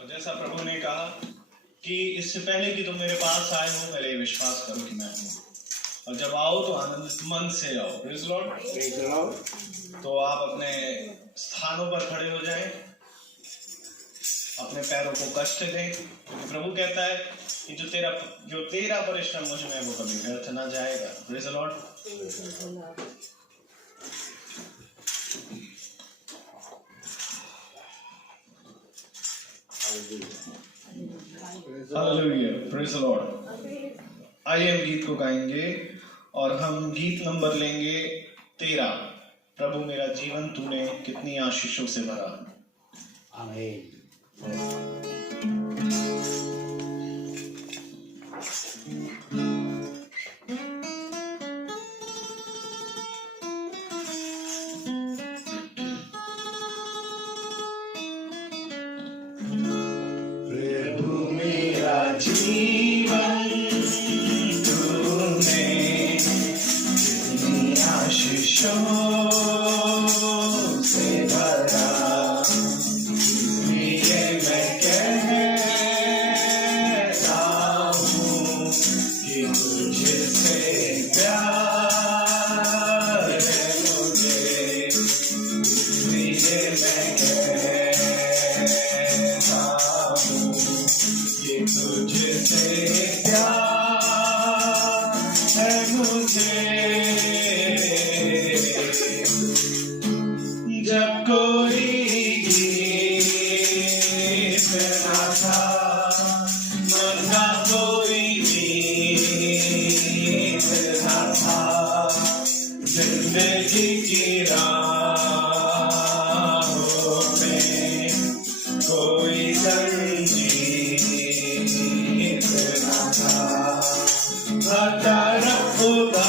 और जैसा प्रभु ने कहा कि इससे पहले कि तुम मेरे पास आए हो, पहले विश्वास करो कि मैं हूँ, और जब आओ तो आनंदित मन से आओ। Praise Lord. तो आप अपने स्थानों पर खड़े हो जाएं, अपने पैरों को कष्ट दें, क्योंकि प्रभु कहता है कि जो तेरा परिश्रम मुझ में है वो कभी व्यर्थ ना जाएगा। Praise Lord. Hallelujah, praise Lord. आइए हम गीत को गाएंगे और हम गीत नंबर लेंगे 13। प्रभु मेरा जीवन तूने कितनी आशीषों से भरा। आमीन। प्रभु मेरा जीवन तूने कितनी आशीषों से भरा, इसलिए मैं कहता हूँ कि तुझसे प्यार है मुझे, इसलिए मैं कहता हूँ कि तुझसे प्यार है मुझे। जब कोई गीत ना था, मन का कोई गीत ना था, जिंदगी की राहों में कोई संगीत ना था, हर तरफ उदासी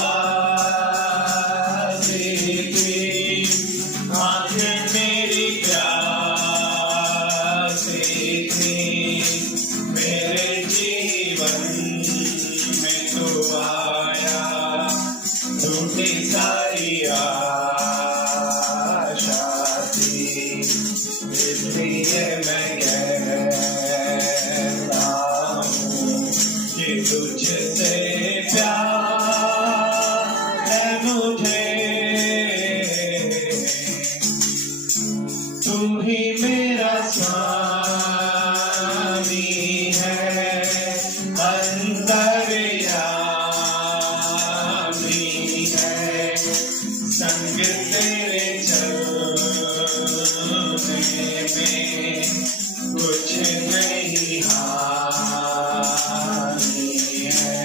थी, आंखें मेरी प्यासी थी, मेरे जीवन में तू आया, टूटी सारी आशा थी, इसलिए मैं कहता हूँ कि तुझसे प्यार है मुझे। तू ही मेरा स्वामी है, अंतर्यामी है, संग तेरे चलने में कुछ नहीं हानि है।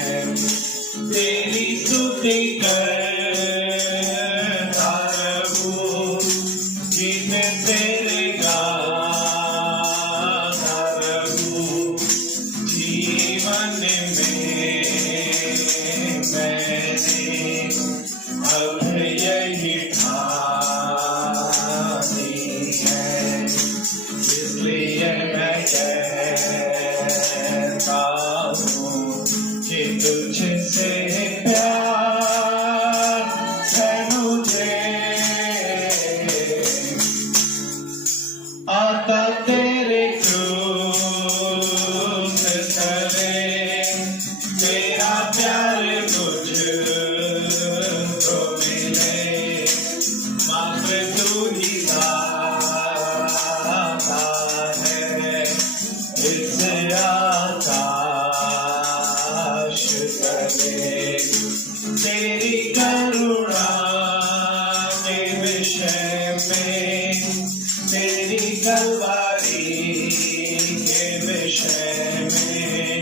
तेरी स्तुति करता रहूं, गीत तेरे गाता रहूं, जीवन में मैंने अब यही ठानी है, इसलिए मैं कहता हूँ कि तुझसे प्यार है मुझे। आता तेरे क्रूस तले, तेरा प्यार मुझको मिले, माफ तू ही दाता है, इस आकाश तले, तेरी करुणा के विषय में, तेरी कलवारी के विषय में,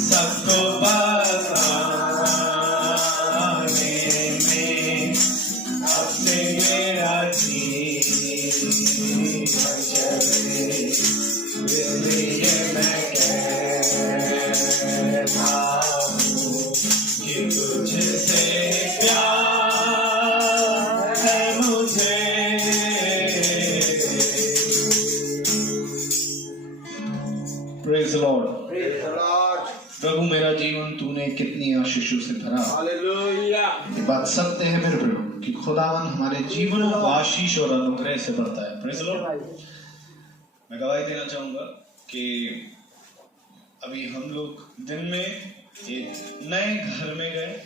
सबको बताने में, अब से मेरा जीवन चले, इसलिए मैं कहता हूँ कि तुझसे प्यार है मुझे। Praise Lord. प्रभु मेरा जीवन तूने कितनी आशीषों से भरा। हालेलुया। ये बात सत्य है मेरे प्रभु कि खुदावन हमारे जीवनों को आशीष और अनुग्रह से भरता है। Praise Lord. मैं गवाही देना चाहूंगा कि अभी हम लोग दिन में एक नए घर में गए।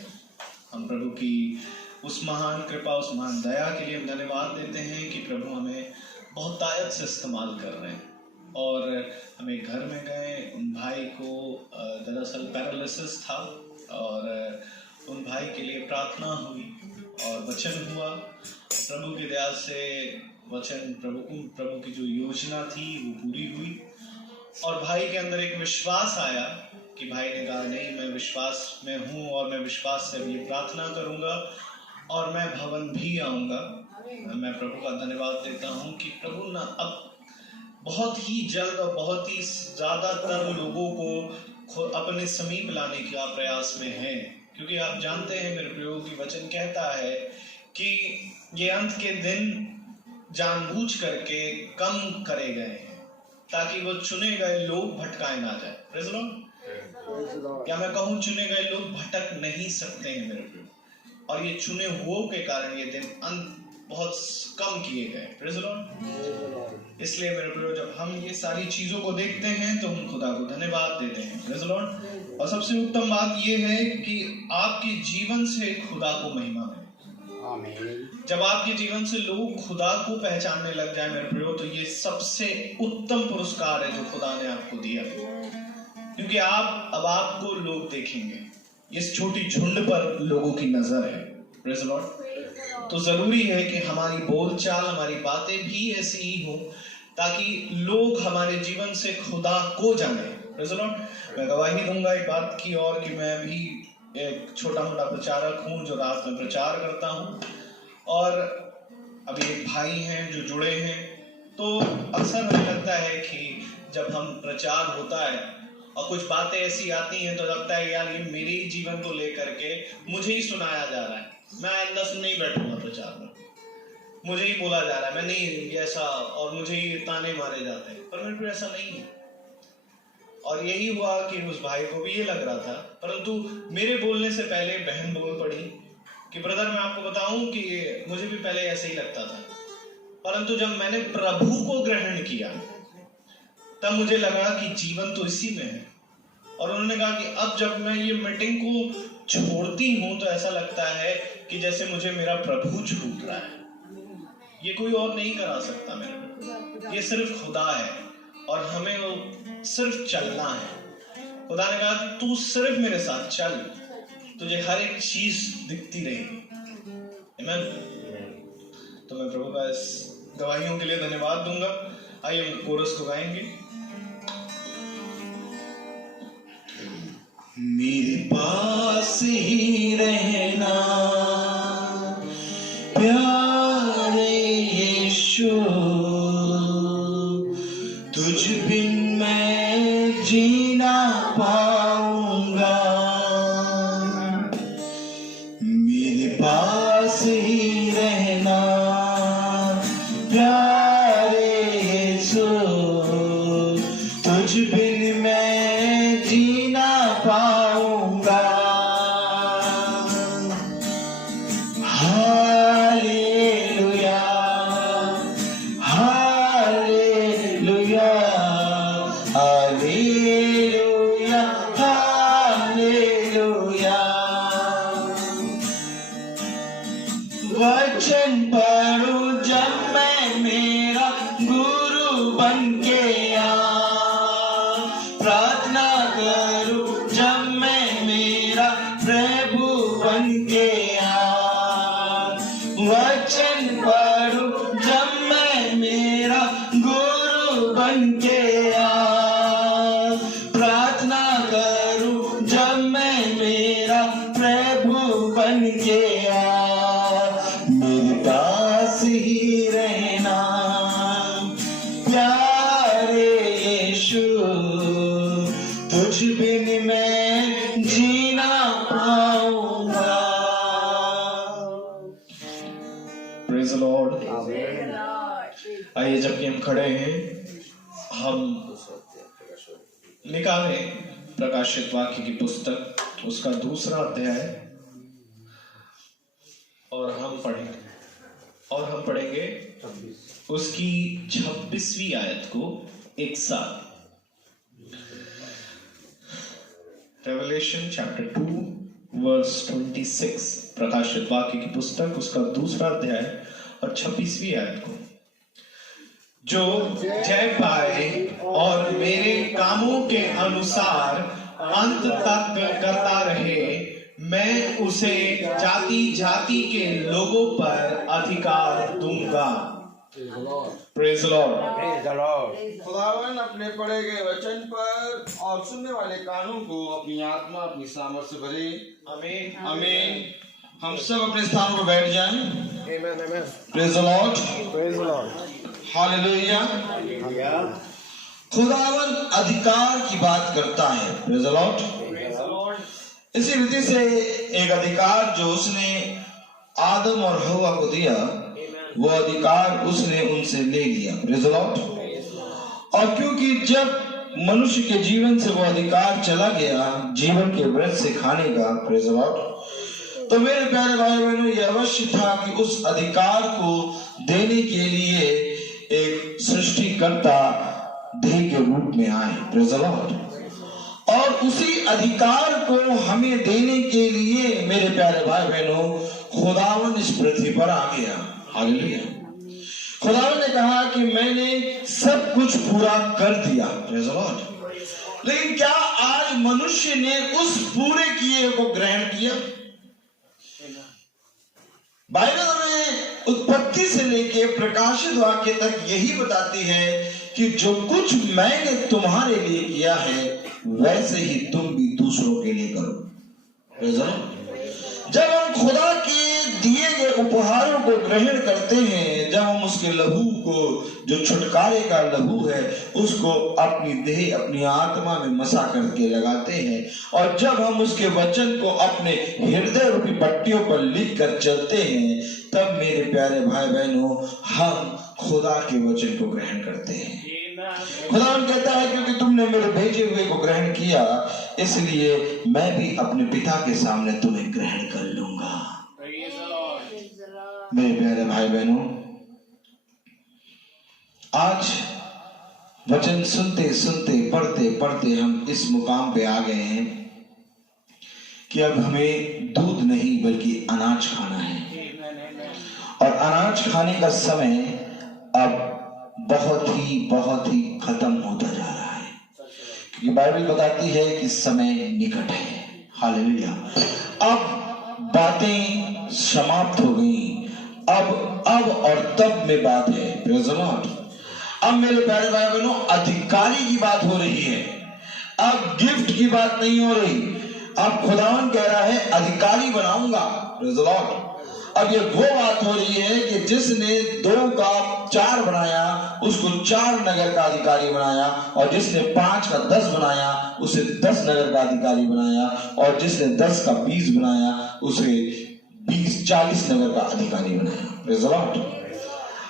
हम प्रभु की उस महान कृपा, उस महान दया के लिए हम धन्यवाद देते हैं कि प्रभु हमें बहुत तायत से इस्तेमाल कर रहे हैं। और हम एक घर में गए, उन भाई को दरअसल पैरालिसिस था और उन भाई के लिए प्रार्थना हुई और वचन हुआ। प्रभु की दया से वचन प्रभु की जो योजना थी वो पूरी हुई और भाई के अंदर एक विश्वास आया कि भाई ने कहा नहीं, मैं विश्वास में हूँ और मैं विश्वास से ये प्रार्थना करूँगा और मैं भवन भी आऊँगा। मैं प्रभु का धन्यवाद देता हूँ कि प्रभु ना अब बहुत ही जल्द और बहुत ही ज़्यादातर लोगों को अपने समीप लाने का प्रयास में है, क्योंकि आप जानते हैं मेरे प्रभु की वचन कहता है कि ये अंत के दिन जानबूझ करके कम करे गए हैं ताकि वो चुने गए लोग भटकाए ना जाए। Praise the Lord. क्या मैं कहूँ, चुने गए लोग भटक नहीं सकते हैं मेरे प्रभु, और ये चुने हुओं के कारण ये दिन अंत बहुत कम किए गए। Praise the Lord. इसलिए मेरे प्रभु जब हम ये सारी चीजों को देखते हैं तो हम खुदा को धन्यवाद देते हैं। Praise the Lord. और सबसे उत्तम बात ये है कि आपके जीवन से खुदा को महिमा है। जब आपके जीवन से लोग खुदा को पहचानने लग जाए मेरे प्रभु, तो ये सबसे उत्तम पुरस्कार है जो खुदा ने आपको दिया, क्योंकि अब आपको लोग देखेंगे। इस छोटी झुंड पर लोगों की नजर है। Praise the Lord. तो जरूरी है कि हमारी बोलचाल, हमारी बातें भी ऐसी ही हो ताकि लोग हमारे जीवन से खुदा को जाने। Praise the Lord. मैं गवाही दूंगा एक बात की और कि मैं भी एक छोटा मोटा प्रचारक हूँ जो रात में प्रचार करता हूँ, और अभी एक भाई हैं जो जुड़े हैं। तो अक्सर मुझे लगता है कि जब हम प्रचार होता है और कुछ बातें ऐसी आती हैं तो लगता है यार ये मेरे ही जीवन को लेकर के मुझे ही सुनाया जा रहा है, मैं अंदर से नहीं बैठूंगा प्रचार में, मुझे ही बोला जा रहा है, मैं नहीं ऐसा, और मुझे ही ताने मारे जाते हैं। पर मेरे को ऐसा नहीं है। और यही हुआ कि उस भाई को भी ये लग रहा था, परंतु मेरे बोलने से पहले बहन बोल पड़ी कि ब्रदर मैं आपको बताऊं कि मुझे भी पहले ऐसे ही लगता था, परंतु जब मैंने प्रभु को ग्रहण किया तब मुझे लगा कि जीवन तो इसी में है। और उन्होंने कहा कि अब जब मैं ये मीटिंग को छोड़ती हूं तो ऐसा लगता है कि जैसे मुझे मेरा प्रभु छूट रहा है। ये कोई और नहीं करा सकता मेरे को, ये सिर्फ खुदा है और हमें वो सिर्फ चलना है। खुदा ने कहा तू सिर्फ मेरे साथ चल, तुझे हर एक चीज दिखती रहेगी। आमीन। तो मैं प्रभु का इस गवाहियों के लिए धन्यवाद दूंगा। आइए हम कोरस को गाएंगे। मेरे पास ही रहना प्यारे यीशु, तुझ बिन मैं जी ना पाऊंगा। मेरे पास ही रहना प्यारे यीशु, तुझ बिन मैं जी ना पाऊंगा। Hallelujah, hallelujah, hallelujah, hallelujah. वचन पढ़ूं जब मैं मेरा गुरु बन के आ, प्रार्थना करूं जब मैं मेरा प्रभु बन के आ। वचन पढ़ूं जब मैं मेरा गुरु बन के आ, प्रार्थना करूं जब मैं मेरा प्रभु बन के आ। मेरे पास ही रहना प्यारे यीशु, तुझ बिन मैं जी ना पाऊंगा। Praise the Lord. आइए जबकि हम खड़े हैं, हम निकालें प्रकाशित वाक्य की पुस्तक उसका 2 अध्याय और हम पढ़ेंगे उसकी 26वीं आयत को एक साथ। रेवलेशन चैप्टर 2 वर्स 26, प्रकाशित वाक्य की पुस्तक उसका 2 अध्याय और 26वीं आयत को। जो जय पाए और मेरे कामों के अनुसार अंत तक करता रहे, मैं उसे जाति जाति के लोगों पर अधिकार दूंगा। Praise the Lord. Praise the Lord. खुदावन अपने पढ़े गए वचन पर और सुनने वाले कानों को अपनी आत्मा अपनी सामर्थ से भरे। आमीन। आमीन। हम सब अपने स्थान पर बैठ जाएं। Amen, amen. Praise the Lord. Praise the Lord. Hallelujah. Hallelujah. खुदावन अधिकार की बात करता है। Praise the Lord. Praise the Lord. इसी रीति से एक अधिकार जो उसने आदम और हवा को दिया, वो अधिकार उसने उनसे ले लिया। Praise the Lord. और क्योंकि जब मनुष्य के जीवन से वो अधिकार चला गया जीवन के वृक्ष से खाने का, Praise the Lord, तो मेरे प्यारे भाई बहनों, ये अवश्य था कि उस अधिकार को देने के लिए एक सृष्टिकर्ता देह के रूप में आए। Praise the Lord. और उसी अधिकार को हमें देने के लिए मेरे प्यारे भाई बहनों, खुदावन इस पृथ्वी पर आ गया। हालेलुया। खुदावन ने कहा कि मैंने सब कुछ पूरा कर दिया। Praise the Lord. लेकिन क्या आज मनुष्य ने उस पूरे किए को ग्रहण किया? बाइबल हमें उत्पत्ति से लेके प्रकाशित वाक्य तक यही बताती है कि जो कुछ मैंने तुम्हारे लिए किया है वैसे ही तुम भी दूसरों के लिए करो। जब हम खुदा के दिए गए उपहारों को ग्रहण करते हैं, जब हम उसके लहू को, जो छुटकारे का लहू है, उसको अपनी देह अपनी आत्मा में मसा करके लगाते हैं, और जब हम उसके वचन को अपने हृदय रूपी पट्टियों पर लिख कर चलते हैं, तब मेरे प्यारे भाई बहनों हम खुदा के वचन को ग्रहण करते हैं। खुदा कहता है क्योंकि तुमने मेरे भेजे हुए को ग्रहण किया, इसलिए मैं भी अपने पिता के सामने तुम्हें ग्रहण कर लूंगा। मेरे प्यारे भाई बहनों, आज वचन सुनते सुनते पढ़ते पढ़ते हम इस मुकाम पे आ गए हैं कि अब हमें दूध नहीं बल्कि अनाज खाना है, और अनाज खाने का समय अब बहुत ही खत्म होता जा रहा है, क्योंकि बाइबल बताती है कि समय निकट है। हालेलुया। अब बातें समाप्त हो गई, अब और तब में बात है। Praise the Lord. अब मेरे प्यारे भाई बहनों, अधिकारी की बात हो रही है, अब गिफ्ट की बात नहीं हो रही। अब खुदावन कह रहा है अधिकारी बनाऊंगा। Praise the Lord. अब ये वो बात हो रही है कि जिसने 2 का 4 बनाया उसको 4 नगर का अधिकारी बनाया, और जिसने 5 का 10 बनाया उसे 10 नगर का अधिकारी बनाया, और जिसने 10 का 20 बनाया उसे 20-40 नगर का अधिकारी बनाया। Praise the Lord.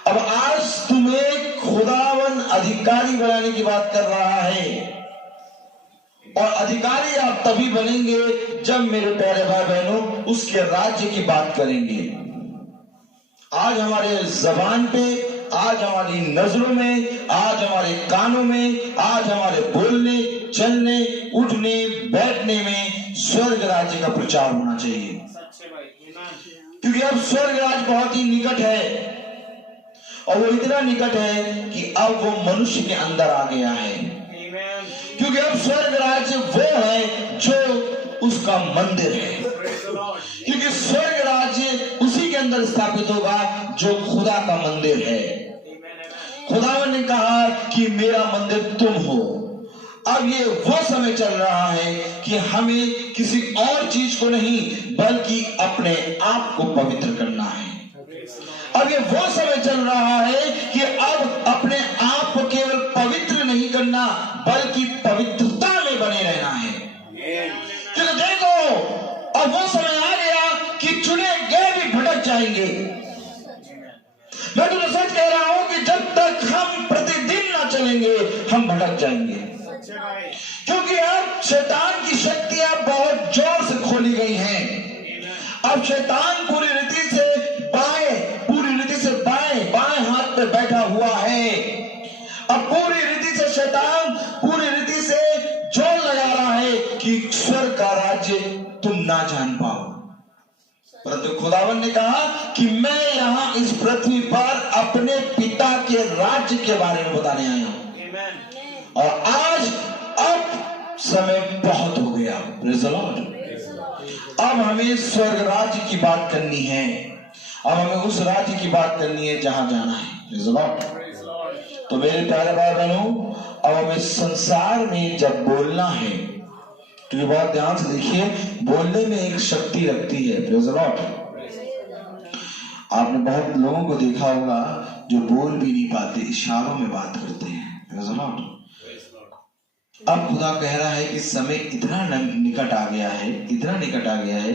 अब आज तुम्हें खुदावन अधिकारी बनाने की बात कर रहा है, और अधिकारी आप तभी बनेंगे जब मेरे प्यारे भाई बहनों उसके राज्य की बात करेंगे। आज हमारे जबान पे, आज हमारी नजरों में, आज हमारे कानों में, आज हमारे बोलने चलने उठने बैठने में स्वर्ग राज्य का प्रचार होना चाहिए, क्योंकि अब स्वर्ग राज्य बहुत ही निकट है, और वो इतना निकट है कि अब वो मनुष्य के अंदर आ गया है। क्योंकि अब स्वर्ग राज्य वो है जो उसका मंदिर है, क्योंकि स्वर्ग राज्य उसी के अंदर स्थापित होगा जो खुदा का मंदिर है। खुदावन ने कहा कि मेरा मंदिर तुम हो। अब ये वो समय चल रहा है कि हमें किसी और चीज को नहीं बल्कि अपने आप को पवित्र करना है। अब ये वो समय चल रहा है कि अब अपने आप को केवल पवित्र नहीं करना बल्कि पवित्रता में बने रहना है। क्योंकि देखो, अब वो समय आ गया कि चुने गए भी भटक जाएंगे। मैं तुम्हें सच कह रहा हूं कि जब तक हम प्रतिदिन ना चलेंगे हम भटक जाएंगे, क्योंकि अब शैतान की शक्तियां बहुत जोर से खोली गई हैं। अब शैतान पूरी रीति से बाएं हाथ पे बैठा हुआ है। अब पूरी रीति से शैतान पूरी रीति से जोर लगा रहा है कि स्वर्ग राज्य तुम ना जान पाओ, परंतु खुदावन ने कहा कि मैं यहां इस पृथ्वी पर अपने पिता के राज्य के बारे में बताने आया हूं। और आज अब समय बहुत हो गया, प्रेज़ द लॉर्ड। अब हमें स्वर्ग राज्य की बात करनी है, अब हमें उस राज्य की बात करनी है जहां जाना है, प्रेज़ द लॉर्ड। तो मेरे प्यारे भाई बहनों, अब हमें संसार में जब बोलना है तो ये बात ध्यान से देखिए, बोलने में एक शक्ति लगती है, प्रेज़ द लॉर्ड। आपने बहुत लोगों को देखा होगा जो बोल भी नहीं पाते, इशारों में बात करते हैं, प्रेज़ द लॉर्ड। अब खुदा कह रहा है कि समय इतना निकट आ गया है, इतना निकट आ गया है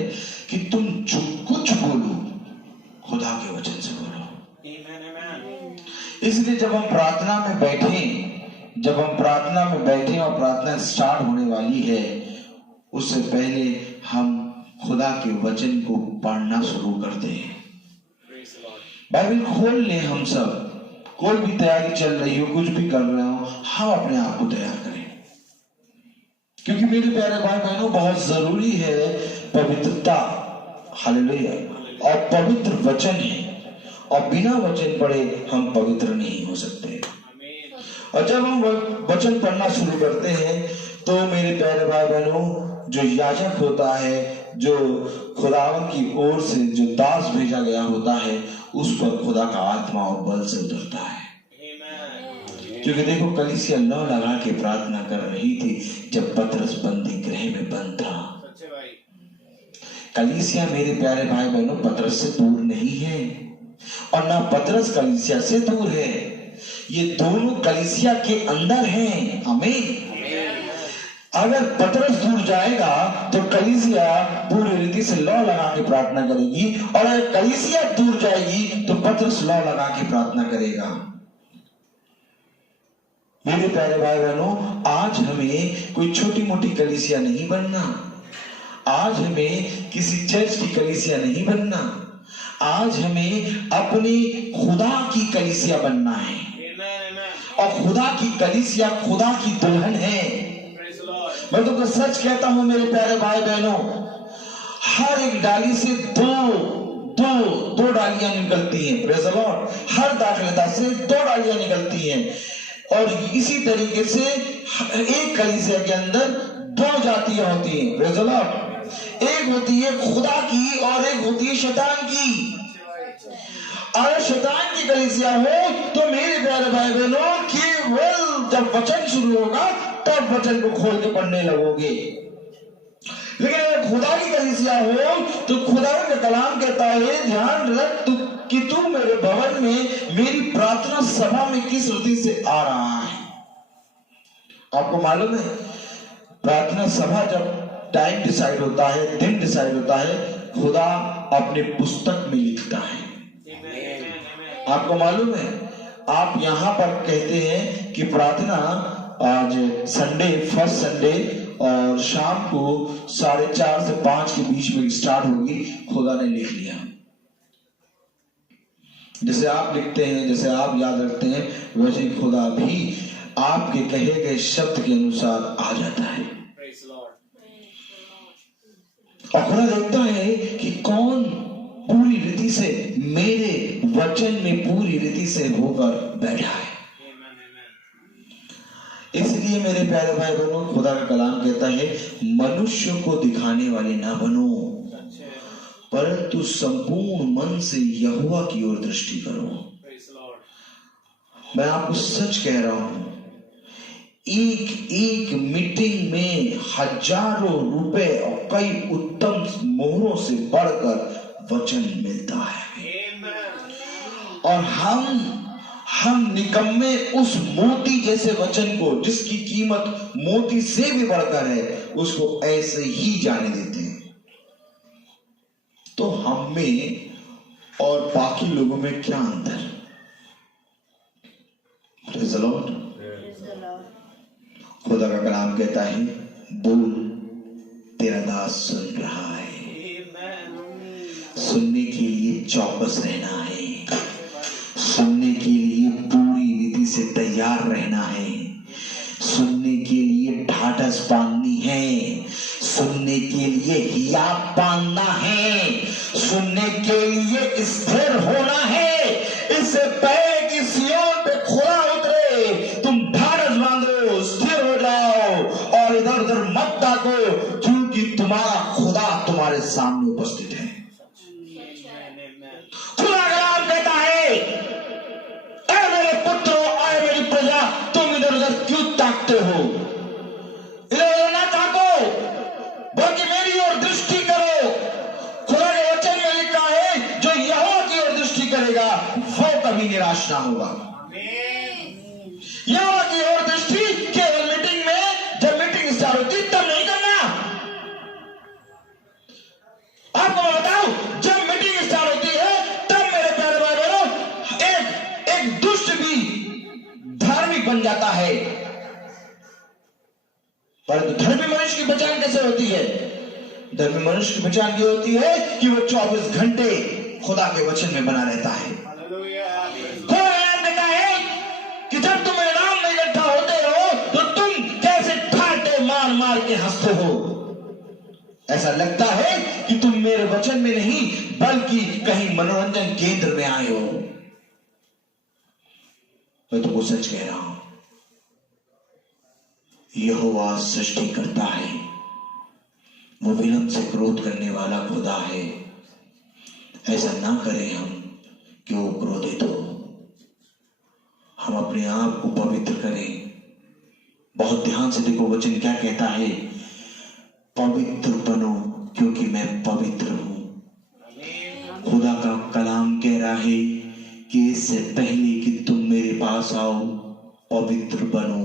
कि तुम जो कुछ बोलो खुदा के वचन से बोलो। इसलिए जब हम प्रार्थना में बैठे और प्रार्थना स्टार्ट होने वाली है, उससे पहले हम खुदा के वचन को पढ़ना शुरू करते हैं। बाइबल खोल ले, हम सब कोई भी तैयारी चल रही हो, कुछ भी कर रहे हो, हम अपने आप को तैयार करें, क्योंकि मेरे प्यारे भाई बहनों बहुत जरूरी है पवित्रता, हालेलुया, और पवित्र वचन है, और बिना वचन पढ़े हम पवित्र नहीं हो सकते। और जब हम वचन पढ़ना शुरू करते हैं तो मेरे प्यारे भाई बहनों, जो याजक होता है, जो खुदावन की ओर से जो दास भेजा गया होता है, उस पर खुदा का आत्मा और बल से उतरता है। क्योंकि देखो, कलीसिया लौ लगा के प्रार्थना कर रही थी जब पतरस बंदी गृह में बंद था। कलीसिया मेरे प्यारे भाई बहनों पतरस से दूर नहीं है, और ना पतरस कलीसिया से दूर है, ये दोनों कलीसिया के अंदर हैं। आमीन। अगर पतरस दूर जाएगा तो कलीसिया पूरी रीति से लौ लगा के प्रार्थना करेगी, और अगर कलीसिया दूर जाएगी तो पतरस लौ लगा के प्रार्थना करेगा। मेरे प्यारे भाई बहनों, आज हमें कोई छोटी मोटी कलीसिया नहीं बनना, आज हमें किसी चर्च की कलीसिया नहीं बनना, आज हमें अपनी खुदा की कलीसिया बनना है। और खुदा की कलीसिया खुदा की दुल्हन है। मैं तो सच कहता हूं मेरे प्यारे भाई बहनों, हर एक डाली से दो डालियां निकलती हैं, प्रेज़ द लॉर्ड। हर दाखलता से 2 डालियां निकलती हैं, और इसी तरीके से एक कलीसिया के अंदर 2 जातियां होती हैं, प्रेज़ द लॉर्ड। एक होती है खुदा की और एक होती है शैतान की। अगर शैतान की कलीसिया हो तो मेरे प्यारे भाई बहनों, केवल जब वचन शुरू होगा तब वचन को खोल के पढ़ने लगोगे। लेकिन अगर खुदा की कलीसिया हो तो खुदा का कलाम कहता है, ध्यान रख कि तू मेरे भवन में मेरी प्रार्थना सभा में किस रीति से आ रहा है। आपको मालूम है, प्रार्थना सभा जब टाइम डिसाइड होता है, दिन डिसाइड होता है, खुदा अपने पुस्तक में लिखता है। आपको मालूम है, आप यहां पर कहते हैं कि प्रार्थना आज संडे, फर्स्ट संडे, और शाम को 4:30 से 5 के बीच में स्टार्ट होगी। खुदा ने लिख लिया, जैसे आप लिखते हैं, जैसे आप याद रखते हैं, वैसे खुदा भी आपके कहे गए शब्द के अनुसार आ जाता है। और खुदा देखता है कि कौन पूरी रीति से मेरे वचन में पूरी रीति से होकर बैठा है। इसलिए मेरे प्यारे भाई बहनों, खुदा का कलाम कहता है, मनुष्य को दिखाने वाले ना बनो, परंतु संपूर्ण मन से यहोवा की ओर दृष्टि करो। मैं आपको सच कह रहा हूं, एक मीटिंग में हजारों रुपए और कई उत्तम मोहरों से बढ़कर वचन मिलता है, और हम निकम्मे उस मोती जैसे वचन को, जिसकी कीमत मोती से भी बढ़कर है, उसको ऐसे ही जाने देते हैं। तो हम में और बाकी लोगों में क्या अंतर? Praise the Lord. खुदा का कलाम कहता है, बोल तेरा दास सुन रहा है। सुनने के लिए चौकस रहना है, सुनने के लिए पूरी रीति से तैयार रहना है, सुनने के लिए ढाढ़स बांधनी है, सुनने सुनने के लिए हिया बांधना है, सुनने के लिए स्थिर होना है। इससे पहले कि सियोन पे खुदा उतरे, तुम ढाढ़स बांधो, स्थिर हो जाओ और इधर उधर मत ताको, क्योंकि तुम्हारा खुदा तुम्हारे सामने उपस्थित है। खुदा का नाम कहता है, ऐ मेरे पुत्रों, ऐ मेरी प्रजा, तुम इधर उधर क्यों ताकते हो? इधर उधर ना ताको, बल्कि मेरी ओर दृष्टि करो। खुदा के वचन में लिखा है, जो यहोवा की ओर दृष्टि करेगा वो कभी निराश ना होगा। यहोवा की ओर दृष्टि केवल मीटिंग में, जब मीटिंग स्टार्ट होती तब नहीं करना। आपको मैं बताऊं, जब मीटिंग स्टार्ट होती है तब मेरे प्यारे भाई बहनों, एक दुष्ट भी धार्मिक बन जाता है। परंतु धर्मी मनुष्य की पहचान कैसे होती है? धर्मी मनुष्य की पहचान ये होती है कि वो 24 घंटे खुदा के वचन में बना रहता है। खुदा कहता है कि जब तुम मेरे नाम में इकट्ठा होते हो तो तुम कैसे ठाटे मार मार के हंसते हो। ऐसा लगता है कि तुम मेरे वचन में नहीं बल्कि कहीं मनोरंजन केंद्र में आए हो। मैं तुमको सच कह रहा हूं, यहोवा सृष्टि करता है, वो विलंब से क्रोध करने वाला खुदा है। ऐसा ना करें हम कि वो क्रोधित हो। हम अपने आप को पवित्र करें। बहुत ध्यान से देखो वचन क्या कहता है, पवित्र बनो क्योंकि मैं पवित्र हूं। खुदा का कलाम कह रहा है कि इससे पहले कि तुम मेरे पास आओ पवित्र बनो।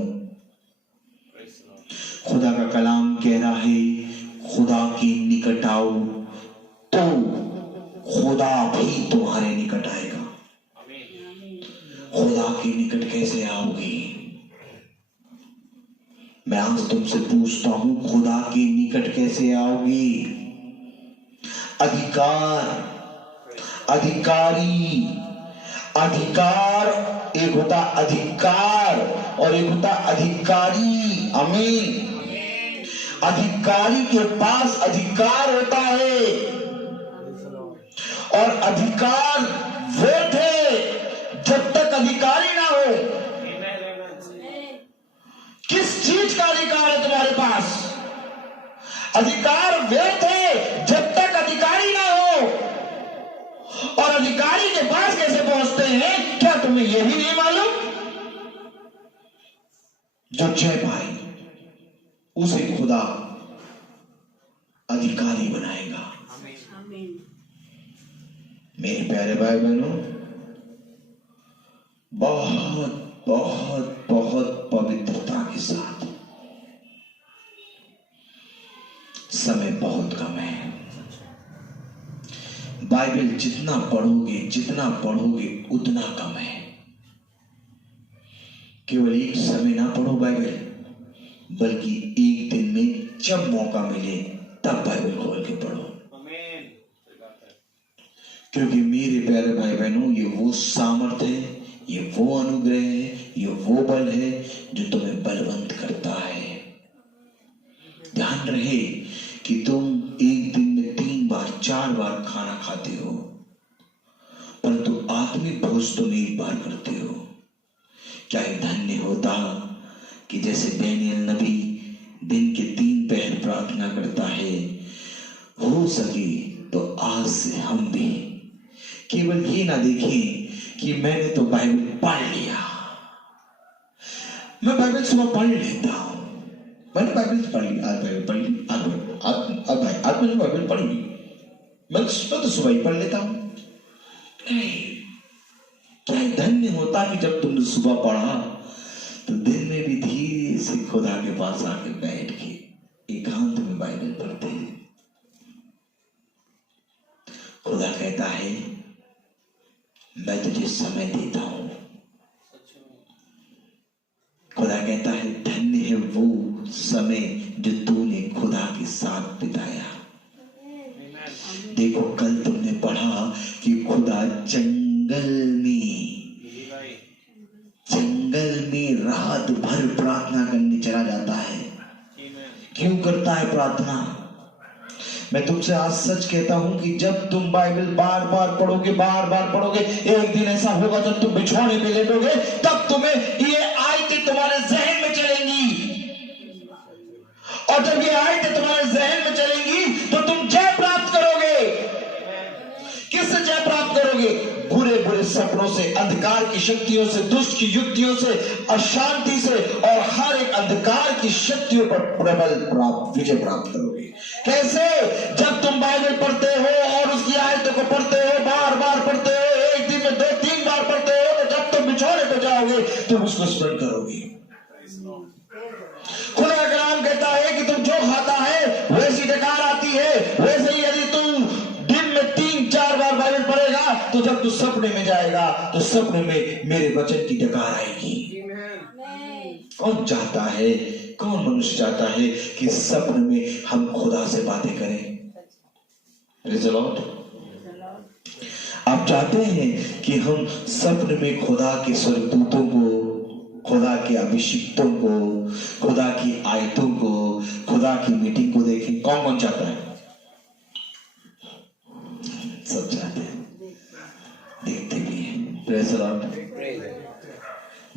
खुदा का कलाम कह रहा है खुदा के निकट आओ तो खुदा भी तुम्हारे निकट आएगा। खुदा के निकट कैसे आओगे? मैं आज तुमसे पूछता हूं, खुदा के निकट कैसे आओगे? अधिकार, अधिकारी, अधिकार, एक होता अधिकार और एक होता अधिकारी। आमीन। अधिकारी के पास अधिकार होता है और अधिकार वो थे जब तक अधिकारी ना हो। किस चीज का अधिकार है तुम्हारे पास? अधिकार वे थे जब तक अधिकारी ना हो। और अधिकारी के पास कैसे पहुंचते हैं, क्या तुम्हें यह भी नहीं मालूम? जो जय पाए उसे खुदा अधिकारी बनाएगा। मेरे प्यारे भाई बहनों, बहुत बहुत बहुत पवित्रता के साथ, समय बहुत कम है। बाइबल जितना पढ़ोगे उतना कम है। केवल एक समय ना पढ़ो बाइबल, बल्कि एक दिन में जब मौका मिले तब बाइबल खोल के पढ़ो। क्योंकि मेरे प्यारे भाई बहनों, ये वो सामर्थ है, ये वो अनुग्रह है, ये वो बल है जो तुम्हें बलवंत करता है। ध्यान रहे कि तुम एक दिन में 3 बार 4 बार खाना खाते हो, परंतु आत्मिक भोज तुम एक बार करते हो। क्या ये धन्य होता कि जैसे दानियल नबी दिन के 3 पहर प्रार्थना करता है, हो सके तो आज से हम भी केवल ये ना देखें कि मैंने तो बाइबल पढ़ लिया। मैं बाइबल सुबह पढ़ लेता हूं, मैंने बाइबल पढ़ ली, आज बाइबल पढ़ ली, आज मैंने बाइबल पढ़ ली, मैं तो सुबह ही पढ़ लेता हूं। क्या धन्य होता कि जब तुमने सुबह पढ़ा तो दिन में भी धीरे से खुदा के पास आके बैठ के एकांत में बाइबल पढ़ते हैं। खुदा कहता है मैं तुझे समय देता हूं। खुदा कहता है धन्य है वो समय जो तूने खुदा के साथ बिताया। देखो कल तुमने पढ़ा कि खुदा जंगल में रात भर प्रार्थना करने चला जाता है। क्यों करता है प्रार्थना? मैं तुमसे आज सच कहता हूं कि जब तुम बाइबल बार बार पढ़ोगे, एक दिन ऐसा होगा जब तुम बिछौने पे लेटोगे, तब तुम्हें ये आयतें तुम्हारे जहन में चलेंगी, और जब ये आयतें तुम्हारे जहन में चलेंगी तो तुम जय प्राप्त करोगे। किससे जय प्राप्त करोगे? बुरे बुरे सपनों से, अंधकार की शक्तियों से, दुष्ट की युक्तियों से, अशांति से, और हर एक अंधकार की शक्तियों पर प्रबल विजय प्राप्त करोगे। कैसे? जब तुम बाइबल पढ़ते हो और उसकी आयतों को पढ़ते हो, बार बार पढ़ते हो, एक दिन में 2-3 बार पढ़ते हो, तो जब तुम बिछौने पे जाओगे तुम उसको स्मरण करोगे। खुदा का कलाम कहता है कि तुम जो खाता है वैसी डकार आती है। वैसे ही यदि तुम दिन में 3-4 बार बाइबल पढ़ेगा तो जब तू सपने में जाएगा तो सपने में मेरे वचन की डकार आएगी। कौन चाहता है, कौन मनुष्य चाहता है कि सपने में हम खुदा से बातें करें? Praise the Lord. आप चाहते हैं कि हम सपने में खुदा के स्वर्गदूतों को, खुदा के अभिषिक्तों को, खुदा की आयतों को, खुदा की मीटिंग को देखें? कौन कौन चाहता है? सब चाहते हैं, देखते भी हैं। Praise the Lord.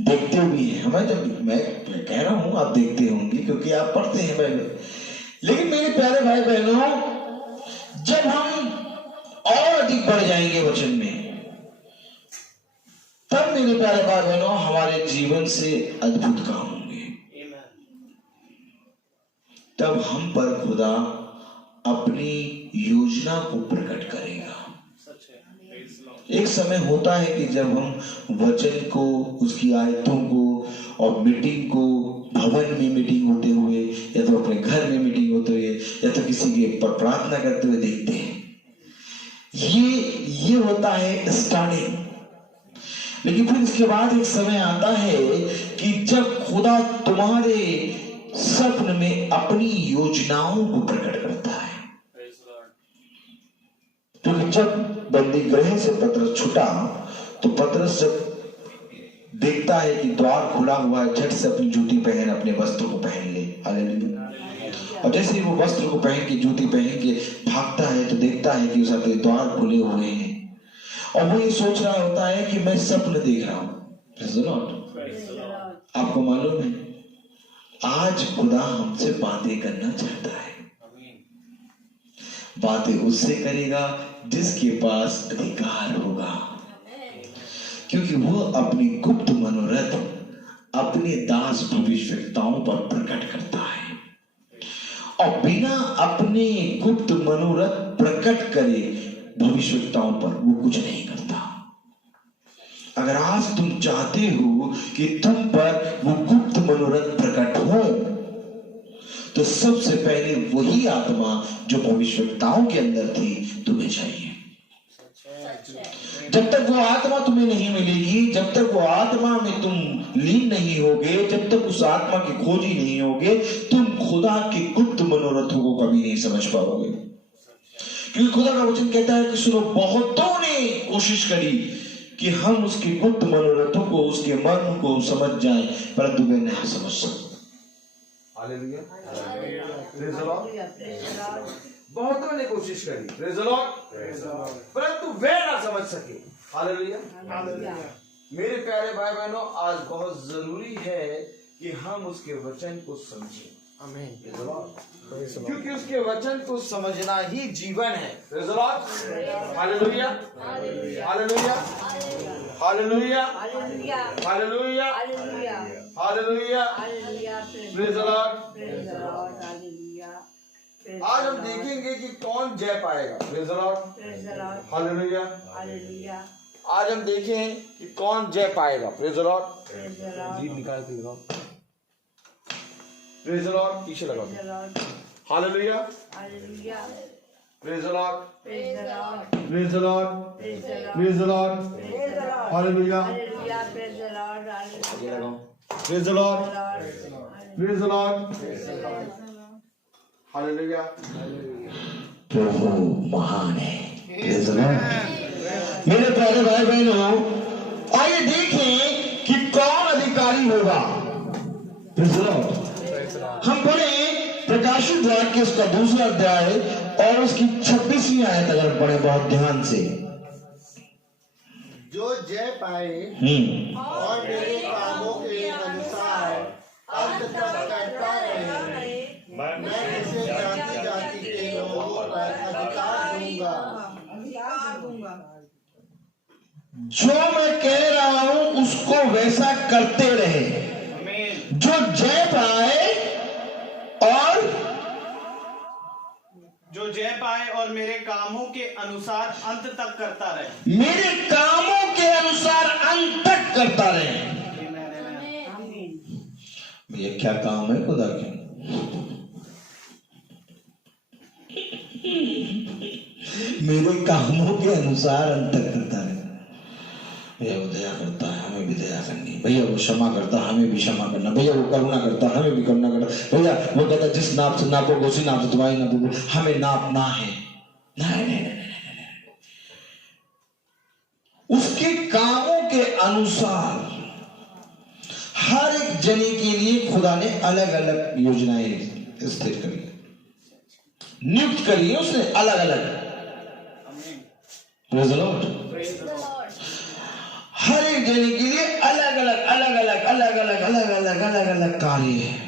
देखते भी हैं। हमें जब मैं कह रहा हूं आप देखते होंगे क्योंकि आप पढ़ते हैं बाइबल। लेकिन मेरे प्यारे भाई बहनों, जब हम और अधिक बढ़ जाएंगे वचन में, तब मेरे प्यारे भाई बहनों हमारे जीवन से अद्भुत काम होंगे। तब हम पर खुदा अपनी योजना को प्रकट करेगा। एक समय होता है कि जब हम वचन को, उसकी आयतों को और मीटिंग को, भवन में मीटिंग होते हुए या तो अपने घर में मीटिंग होते हुए या तो किसी के पर प्रार्थना करते हुए देखते हैं। ये होता है स्टार्टिंग। लेकिन फिर इसके बाद एक समय आता है कि जब खुदा तुम्हारे सपने में अपनी योजनाओं को प्रकट करता है। क्योंकि जब बंदी गृह से पतरस छुटा तो पतरस जब देखता है कि द्वार खुला हुआ है, झट से अपनी जूती पहन, अपने वस्त्र को पहन ले। हालेलुया। और जैसे ही वो वस्त्र को पहन के, जूती पहन के भागता है तो देखता है कि उसके द्वार खुले हुए हैं, और वो ये सोच रहा होता है कि मैं सपने देख रहा हूं। Praise the Lord. आपको मालूम है आज खुदा हमसे बातें करना चाहता है। बातें उससे करेगा जिसके पास अधिकार होगा, क्योंकि वो अपनी गुप्त मनोरथ अपने दास भविष्यवक्ताओं पर प्रकट करता है, और बिना अपने गुप्त मनोरथ प्रकट करे भविष्यवक्ताओं पर वो कुछ नहीं करता। अगर आज तुम चाहते हो कि तुम पर वो गुप्त मनोरथ प्रकट हो, तो सबसे पहले वही आत्मा जो भविष्यवक्ताओं के अंदर थी तुम्हें चाहिए। जब तक वो आत्मा तुम्हें नहीं मिलेगी, जब तक वो आत्मा में तुम लीन नहीं होगे, जब तक उस आत्मा की खोजी नहीं होगे, तुम खुदा के गुप्त मनोरथों को कभी नहीं समझ पाओगे। क्योंकि खुदा का वचन कहता है कि सुनो, बहुतों ने कोशिश करी कि हम उसके गुप्त मनोरथों को, उसके मर्म को समझ जाएं, परंतु वे नहीं समझ सकते। हालेलुया। Praise the Lord. बहुतों ने कोशिश करी, प्रेज़ द लॉर्ड, परंतु वे ना समझ सके। हालेलुया। मेरे प्यारे भाई बहनों, आज बहुत जरूरी है कि हम उसके वचन को समझें। आमीन। Praise the Lord. क्योंकि उसके वचन को समझना ही जीवन है। Praise the lord. Hallelujah. Hallelujah. Hallelujah. Hallelujah. Hallelujah. Praise the Lord. आज हम देखेंगे कि कौन जय पाएगा। Praise the lord. हालेलुया। आज हम देखें कि कौन जय पाएगा। Praise the Lord. जी निकाल के लगाओ। Praise the lord. पीछे लगाओ। Hallelujah. Praise the lord. Praise the lord. Praise the lord. Hallelujah. Praise the lord. Praise the lord. Hallelujah. प्रभु महान है। Praise the lord. मेरे प्यारे भाई बहनों, आइए देखें कि कौन अधिकारी होगा। Praise the Lord. हम पढ़े प्रकाशित वाक्य उसका 2 अध्याय और उसकी 26वीं आयत अगर पढ़े बहुत ध्यान से। जो जय पाए और मेरे कामों के अनुसार अंत तक करता रहे, मैं इसे जाति जाति के लोगों पर अधिकार दूंगा। जो मैं कह रहा हूं उसको वैसा करते रहे। जो जय पाए और मेरे कामों के अनुसार अंत तक करता रहे। मेरे कामों के अनुसार अंत तक करता रहे। भैया क्या काम है खुदा के? मेरे कामों के अनुसार अंत तक करता रहे। भैया वो दया करता है, हमें भी दया करनी। भैया वो क्षमा करता है, हमें भी क्षमा करना। भैया वो करुणा करता है, हमें भी करुणा करना। भैया वो कहता है जिस नाप से नापोगे उसी नाप से तुम्हारी नापोगे। हमें नापना है। नहीं, उसके कामों के अनुसार हर एक जने के लिए खुदा ने अलग अलग योजनाएं स्थिर करी, नियुक्त करी है उसने अलग अलग। Praise the Lord. हर एक जने के लिए अलग अलग कार्य है।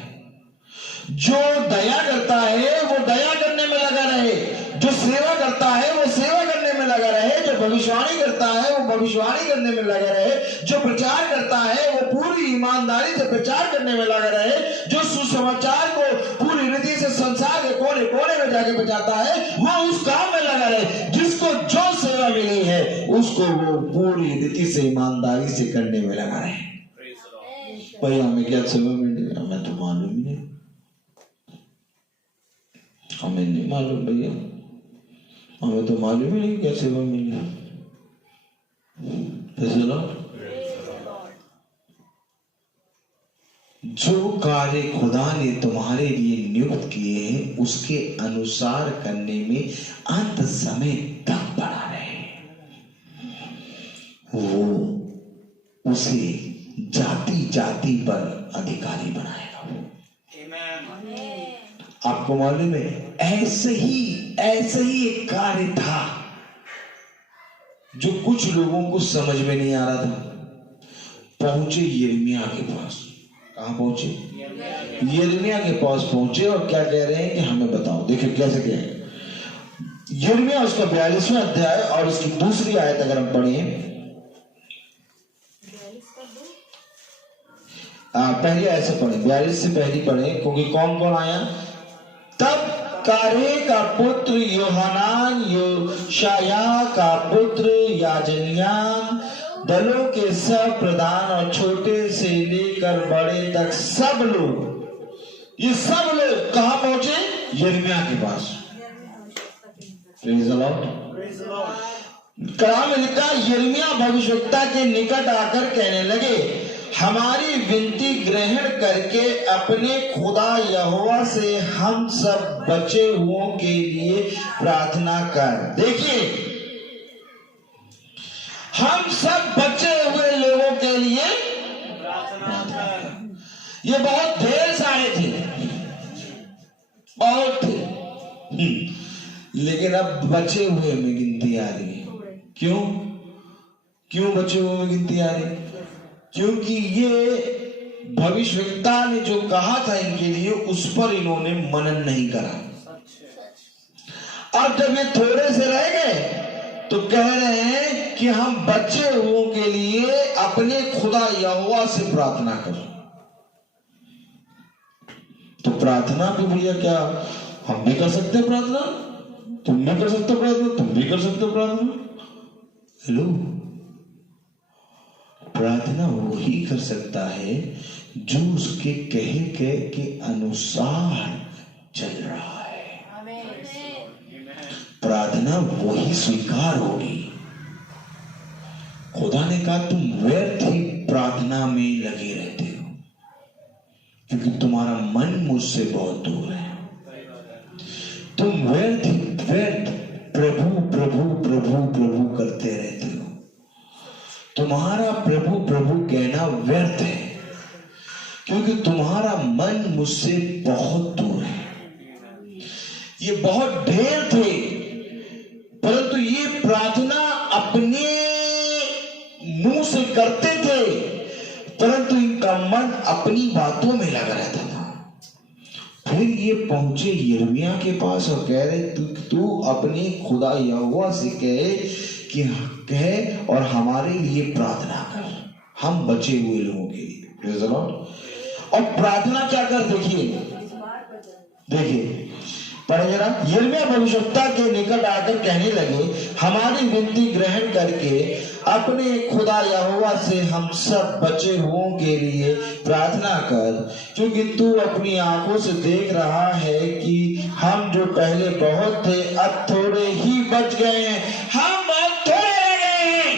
जो दया करता है वो दया करने में लगा रहे, जो सेवा करता है वो सेवा करने में लगा रहे, जो भविष्यवाणी करता है वो भविष्यवाणी करने में लगा रहे, जो प्रचार करता है वो पूरी ईमानदारी से प्रचार करने में लगा रहे, जो सुसमाचार को पूरी रीति से संसार के कोने कोने में जाके पहुंचाता है वो उस काम में लगा रहे। जिसको जो सेवा मिली है उसको वो पूरी रीति से ईमानदारी से करने में लगा रहे। भैया हमें क्या सेवा मिली? हमें तो मालूम ही नहीं, हमें नहीं मालूम भैया, हमें तो मालूम ही नहीं क्या सेवा मिली। जो कार्य खुदा ने तुम्हारे लिए नियुक्त किए हैं उसके अनुसार करने में अंत समय तक बढ़ा रहे, वो उसे जाति जाति पर अधिकारी बनाएगा। आपको मालूम है ऐसे ही एक कार्य था जो कुछ लोगों को समझ में नहीं आ रहा था। पहुंचे यिर्मयाह के पास। कहां पहुंचे? यिर्मयाह के पास पहुंचे और क्या कह रहे हैं कि हमें बताओ। देखिए कैसे कह रहे हैं। यिर्मयाह उसका 42वां अध्याय और उसकी दूसरी आयत अगर हम पढ़ें, पहली आयत से पढ़ें, 42 से पहली पढ़ें, क्योंकि कौन कौन आया? तब कारे का पुत्र योहानान, योशाया का पुत्र याजन्यान, दलों के सब प्रधान और छोटे से लेकर बड़े तक सब लोग, ये सब लोग कहां पहुंचे? यिर्मयाह के पास। Praise the lord. कलाम में लिखा यिर्मयाह भविष्यवक्ता के निकट आकर कहने लगे, हमारी विनती ग्रहण करके अपने खुदा यहोवा से हम सब बचे हुओं के लिए प्रार्थना कर। देखिए हम सब बचे हुए लोगों के लिए प्रार्थना कर। ये बहुत ढेर सारे थे, बहुत थे, लेकिन अब बचे हुए में गिनती आ रही है। क्यों बचे हुए में गिनती आ रही है? क्योंकि ये भविष्यवक्ता ने जो कहा था इनके लिए उस पर इन्होंने मनन नहीं करा। अब जब ये थोड़े से रह गए तो कह रहे हैं कि हम बचे हुओं के लिए अपने खुदा यहोवा से प्रार्थना करो। तो प्रार्थना भी भैया क्या हम भी कर सकते हैं प्रार्थना? तुम भी कर सकते हो प्रार्थना, तुम भी कर सकते हो प्रार्थना। हेलो, प्रार्थना वो ही कर सकता है जो उसके कहे के अनुसार चल रहा है। प्रार्थना वही स्वीकार होगी। खुदा ने कहा तुम व्यर्थ ही प्रार्थना में लगे रहते हो क्योंकि तुम्हारा मन मुझसे बहुत दूर है। तुम व्यर्थ प्रभु प्रभु प्रभु प्रभु करते रहते हो। तुम्हारा प्रभु प्रभु कहना व्यर्थ है क्योंकि तुम्हारा मन मुझसे बहुत दूर है। ये बहुत ढेर थे, परंतु ये प्रार्थना अपने मुंह से करते थे, परंतु इनका मन अपनी बातों में लगा रहता था। फिर ये पहुंचे यिर्मयाह के पास और कह रहे, तू अपने खुदा यहोवा से कह और हमारे लिए प्रार्थना कर, हम बचे हुए लोगों के लिए। Praise the Lord. और प्रार्थना क्या कर, देखिए पढ़े जरा। यिर्मयाह भविष्यवक्ता के निकट आकर कहने लगे, हमारी विनती ग्रहण करके अपने खुदा यहोवा से हम सब बचे हुओं के लिए प्रार्थना कर, क्योंकि तू अपनी आंखों से देख रहा है कि हम जो पहले बहुत थे अब थोड़े ही बच गए हैं, हम अब थोड़े रह गए हैं।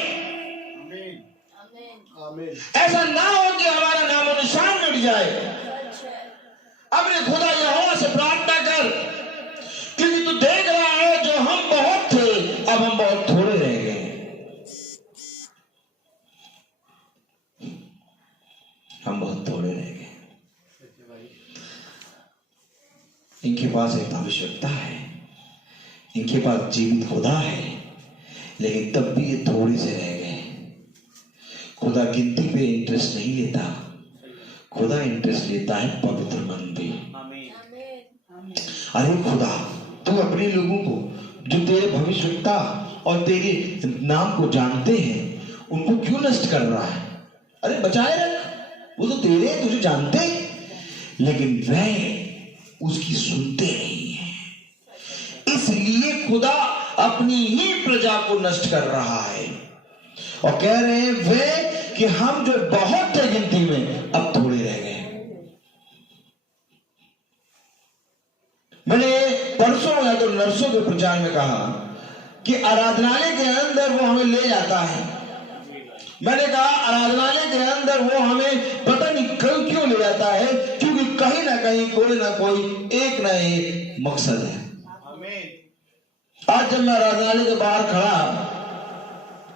ऐसा ना हो कि हमारा नामो निशान मिट जाए। अपने खुदा यहोवा से प्रार्थना कर, क्योंकि तू देख रहा है जो हम बहुत थे अब हम बहुत थोड़े रह गए। हम बहुत थोड़े रह गए। इनके पास एक भविष्यवक्ता है, इनके पास जीवित खुदा है, लेकिन तब भी ये थोड़े से रह गए। खुदा गिनती पे इंटरेस्ट नहीं लेता, खुदा इंटरेस्ट लेता है पवित्र मन पे। अरे खुदा, तू अपने लोगों को जो तेरे भविष्यवक्ता और तेरे नाम को जानते हैं उनको क्यों नष्ट कर रहा है? अरे बचाए रख, वो तो तेरे तुझे जानते, लेकिन वह उसकी सुनते नहीं है। इसलिए खुदा अपनी ही प्रजा को नष्ट कर रहा है और कह रहे हैं वे कि हम जो बहुत थे गिनती में अब थोड़े रह गए। मैंने परसों या तो नरसों के प्रचार में कहा कि आराधनालय के अंदर वो हमें ले जाता है। मैंने कहा आराधनालय के अंदर वो हमें पता नहीं क्यों ले जाता है, क्योंकि कहीं ना कहीं कोई ना कोई एक ना एक मकसद है। आज जब मैं आराधनालय के बाहर खड़ा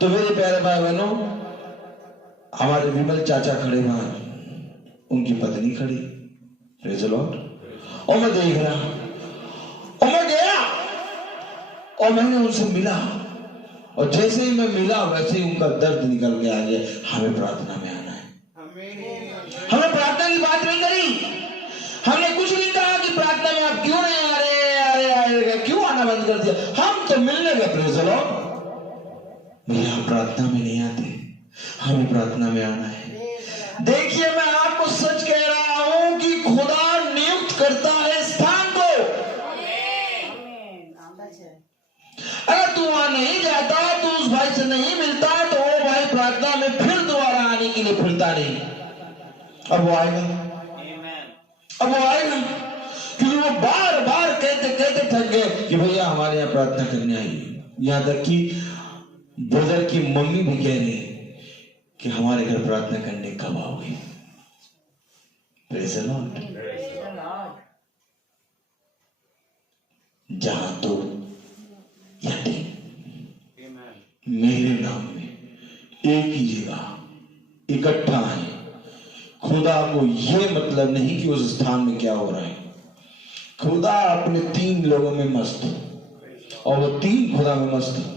तो मेरे प्यारे भाई बहनों, हमारे विमल चाचा खड़े वहां, उनकी पत्नी खड़ी, प्रेज़ द लॉर्ड, और मैं देख रहा और मैं गया और मैंने उनसे मिला और जैसे ही मैं मिला वैसे ही उनका दर्द निकल के आ गया। हमें प्रार्थना में आना है। हमने प्रार्थना की बात नहीं करी, हमने कुछ नहीं कहा कि प्रार्थना में आप क्यों नहीं आ रहे, क्यों आना बंद कर दिया। हम तो मिलने गए, प्रेज़ द लॉर्ड। भैया हम प्रार्थना में नहीं आते, हमें प्रार्थना में आना है। देखिए मैं आपको सच कह रहा हूं कि खुदा नियुक्त करता है स्थान को। अगर तू वहां नहीं जाता, तू उस भाई से नहीं मिलता, तो वो भाई प्रार्थना में फिर दोबारा आने के लिए फिरता नहीं। अब वो आएगा, क्योंकि वो बार बार कहते थक गए कि भैया हमारे यहाँ प्रार्थना करने आइए। यहां तक कि ब्रदर की मम्मी भी कह रही कि हमारे घर प्रार्थना करने कब आओगे। Praise the Lord. जहां तो यदि मेरे नाम में एक ही जगह इकट्ठा है, खुदा को यह मतलब नहीं कि उस स्थान में क्या हो रहा है। खुदा अपने 3 लोगों में मस्त और वो 3 खुदा में मस्त।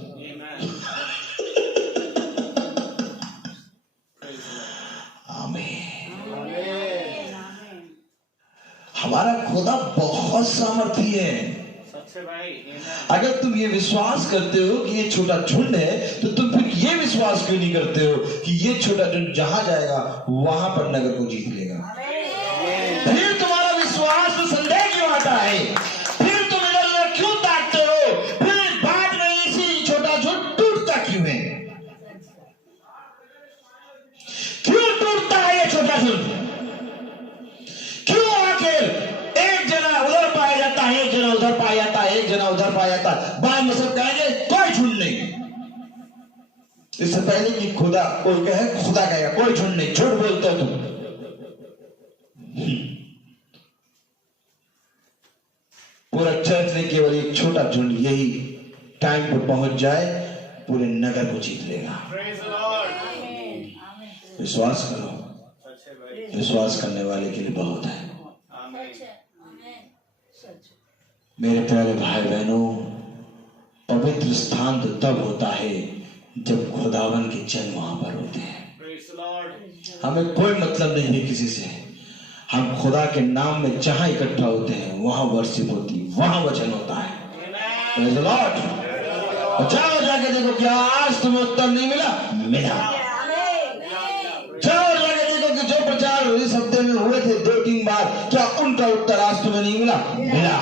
हमारा खुदा बहुत सामर्थी है। अगर तुम ये विश्वास करते हो कि ये छोटा झुंड है, तो तुम फिर ये विश्वास क्यों नहीं करते हो कि ये छोटा झुंड जहां जाएगा वहां पर नगर को जीत लेगा? फिर तुम्हारा विश्वास में संदेह क्यों आता है? फिर तुम इधर उधर क्यों ताकते हो? फिर बाद में इसी छोटा झुंड टूटता क्यों है? क्यों टूटता है ये छोटा झुंड? क्यों आखिर एक जना उधर पाया जाता है, एक जना उधर पाया जाता है, एक जना उधर पाया जाता है, बाद में सब कहेंगे कोई झुंड नहीं। इससे पहले कि खुदा कोई कहे, खुदा कहेगा कोई झुंड नहीं, झूठ बोलते हो तुम। पूरा चर्च ने केवल एक छोटा झुंड यही टाइम पर पहुंच जाए, पूरे नगर को जीत लेगा। विश्वास करो, विश्वास करने वाले के लिए बहुत है। मेरे प्यारे भाई बहनों, पवित्र स्थान तो तब होता है जब खुदावन के जन वहां पर होते हैं। हमें कोई मतलब नहीं है किसी से, हम खुदा के नाम में जहां इकट्ठा होते हैं वहां वर्शिप होती है, वहां वचन होता है। Praise the Lord। जाओ जाके देखो, क्या आज तुम्हें उत्तर नहीं मिला? मिला। जाओ जाके देखो कि जो प्रचार इस हफ्ते में हुए थे 2-3 बार, क्या उनका उत्तर आज तुम्हें नहीं मिला? मिला।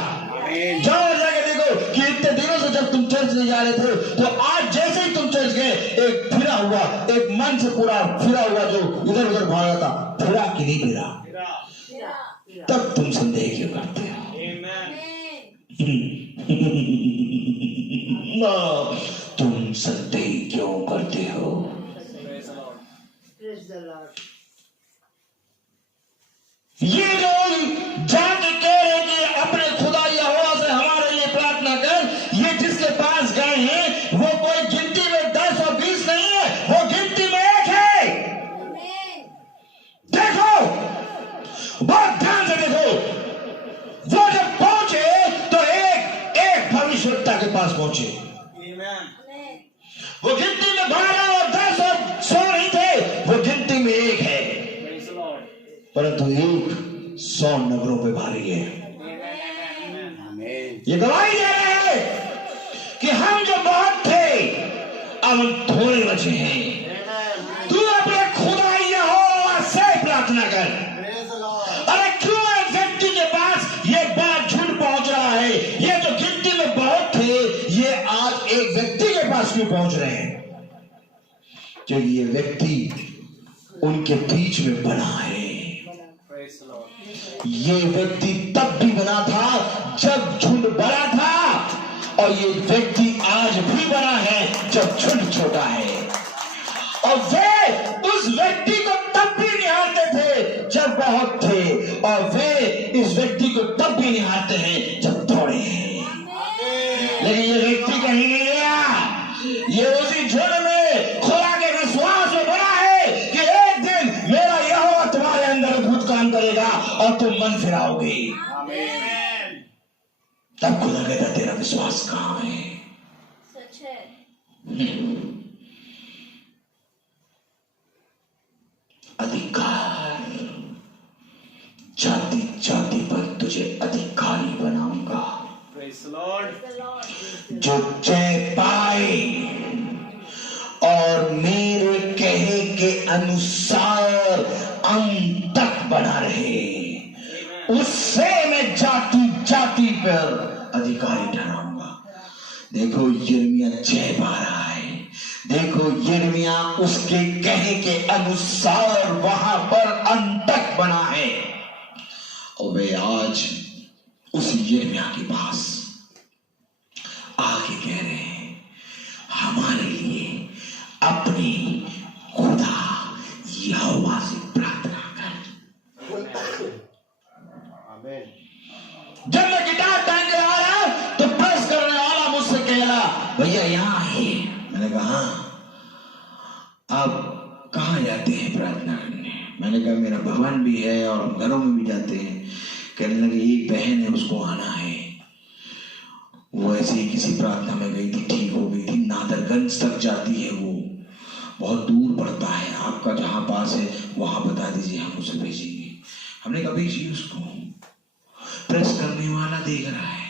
जाओ जाके देखो कि इतने दिनों से जब तुम चर्च नहीं जा रहे थे, तो आज जैसे ही तुम चर्च गए, एक फिरा हुआ, एक मन से पूरा फिरा हुआ जो इधर उधर भागा था, फिरा कि नहीं फिरा? तब तुम संदेह क्यों करते हो? तुम संदेह क्यों करते हो? ये लोग जाके कह रहे कि अपने खुदा यहोवा से हमारे लिए प्रार्थना कर। ये जिसके पास गए हैं वो कोई गिनती में 10 और 20 नहीं है, वो गिनती में 1 है। देखो, बहुत ध्यान से देखो, वो जब पहुंचे तो एक भविष्यवक्ता के पास पहुंचे। वो गिनती में 12 और 10 और 100 नहीं थे, वो गिनती में 1 है, परंतु 100 नगरों पे भारी है। ये गवाही दे रहे हैं कि हम जो बहुत थे अब हम थोड़े बचे हैं। तू अपने खुदा यहोवा से प्रार्थना कर। अरे क्यों एक व्यक्ति के पास ये बात झूठ पहुंच रहा है? ये जो गिनती में बहुत थे, ये आज एक व्यक्ति के पास क्यों पहुंच रहे हैं? क्योंकि ये व्यक्ति उनके बीच में बना है। ये व्यक्ति तब भी बना था जब झुंड बड़ा था, और ये व्यक्ति आज भी बड़ा है जब झुंड छोटा है। और वे उस व्यक्ति को तब भी निहारते थे जब बहुत थे, और वे इस व्यक्ति को तब भी निहारते हैं जब थोड़े हैं। लेकिन ये व्यक्ति कहीं नहीं गया, ये उसी झुंड में खुदा के विश्वास में बना है कि एक दिन मेरा यहोवा तुम्हारे अंदर अद्भुत काम करेगा और तुम मन फिराओगे। तब खुदा कहता तेरा विश्वास कहां है? सच है। अधिकार, जाति जाति पर तुझे अधिकारी बनाऊंगा। जो जय पाए और मेरे कहे के अनुसार अंत तक बना रहे, उससे मैं जाति जाति पर अधिकारी ठहराऊंगा। देखो यिर्मयाह जय पा रहा है, देखो यिर्मयाह उसके कहे के अनुसार वहां पर अंत तक बना है, और वे आज उस यिर्मयाह के पास आके कह रहे हैं हमारे लिए अपनी खुदा यहोवा से प्रार्थना कर। जब मैं गिटार टांग के आया तो प्रेस करने वाला मुझसे कहला भैया यहाँ है। मैंने कहा आप कहाँ जाते हैं प्रार्थना करने? मैंने कहा मेरा भवन भी है और हम घरों में भी जाते हैं। कहने लगे एक बहन है उसको आना है, वो ऐसे ही किसी प्रार्थना में गई थी, ठीक हो गई थी, नादरगंज तक जाती है, वो बहुत दूर पड़ता है, आपका जहां पास है वहां बता दीजिए, हम उसे भेजेंगे। हमने कहा भेजिए उसको। प्रेस करने वाला देख रहा है,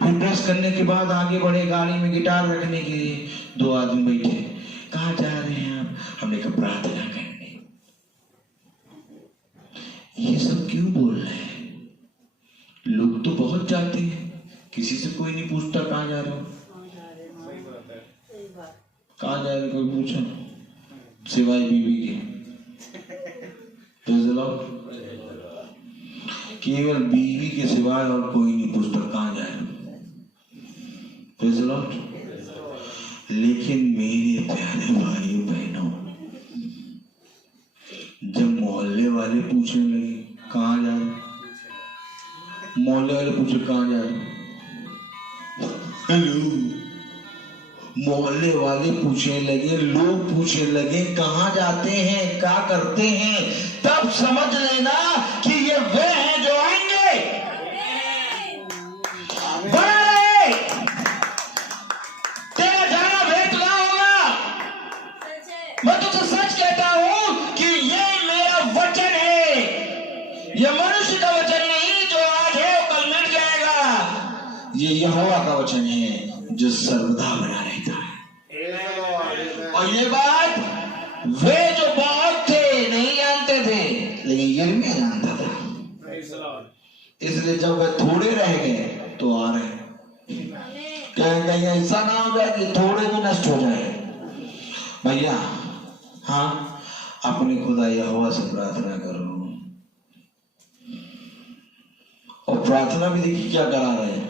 फिर प्रेस करने के बाद आगे बढ़े, गाड़ी में गिटार रखने के लिए 2 आदमी बैठे। कहाँ जा रहे हैं आप? हमने कहा प्रार्थना करने। ये सब क्यों बोल रहे हैं? लोग तो बहुत जाते हैं, किसी से कोई नहीं पूछता कहाँ जा रहे हो, कहाँ जा रहे हो, कोई पूछा सिवाय बीवी के। केवल बीवी के सिवाय और कोई नहीं पूछता कहाँ जा रहे हो। लेकिन मेरे प्यारे भाइयों बहनों, जब मोहल्ले वाले पूछने लगे कहाँ जा रहे, मोहल्ले वाले पूछे कहाँ जा रहे, हेलो, मोहल्ले वाले पूछने लगे, लोग पूछने लगे कहाँ जाते हैं, क्या करते हैं, तब समझ लेना कि ये वे हैं जो आएंगे। ये यहोवा का वचन है जो सर्वदा बना रहता है। और ये बात वे जो बहुत थे नहीं जानते थे, लेकिन यिर्मयाह जानता था। इसलिए जब वे थोड़े रह गए तो आ रहे, कहीं ऐसा ना हो जाए कि थोड़े भी नष्ट हो जाए। भैया हाँ, अपने खुदा यहोवा से प्रार्थना करो। और प्रार्थना भी देखिए क्या करा रहे हैं,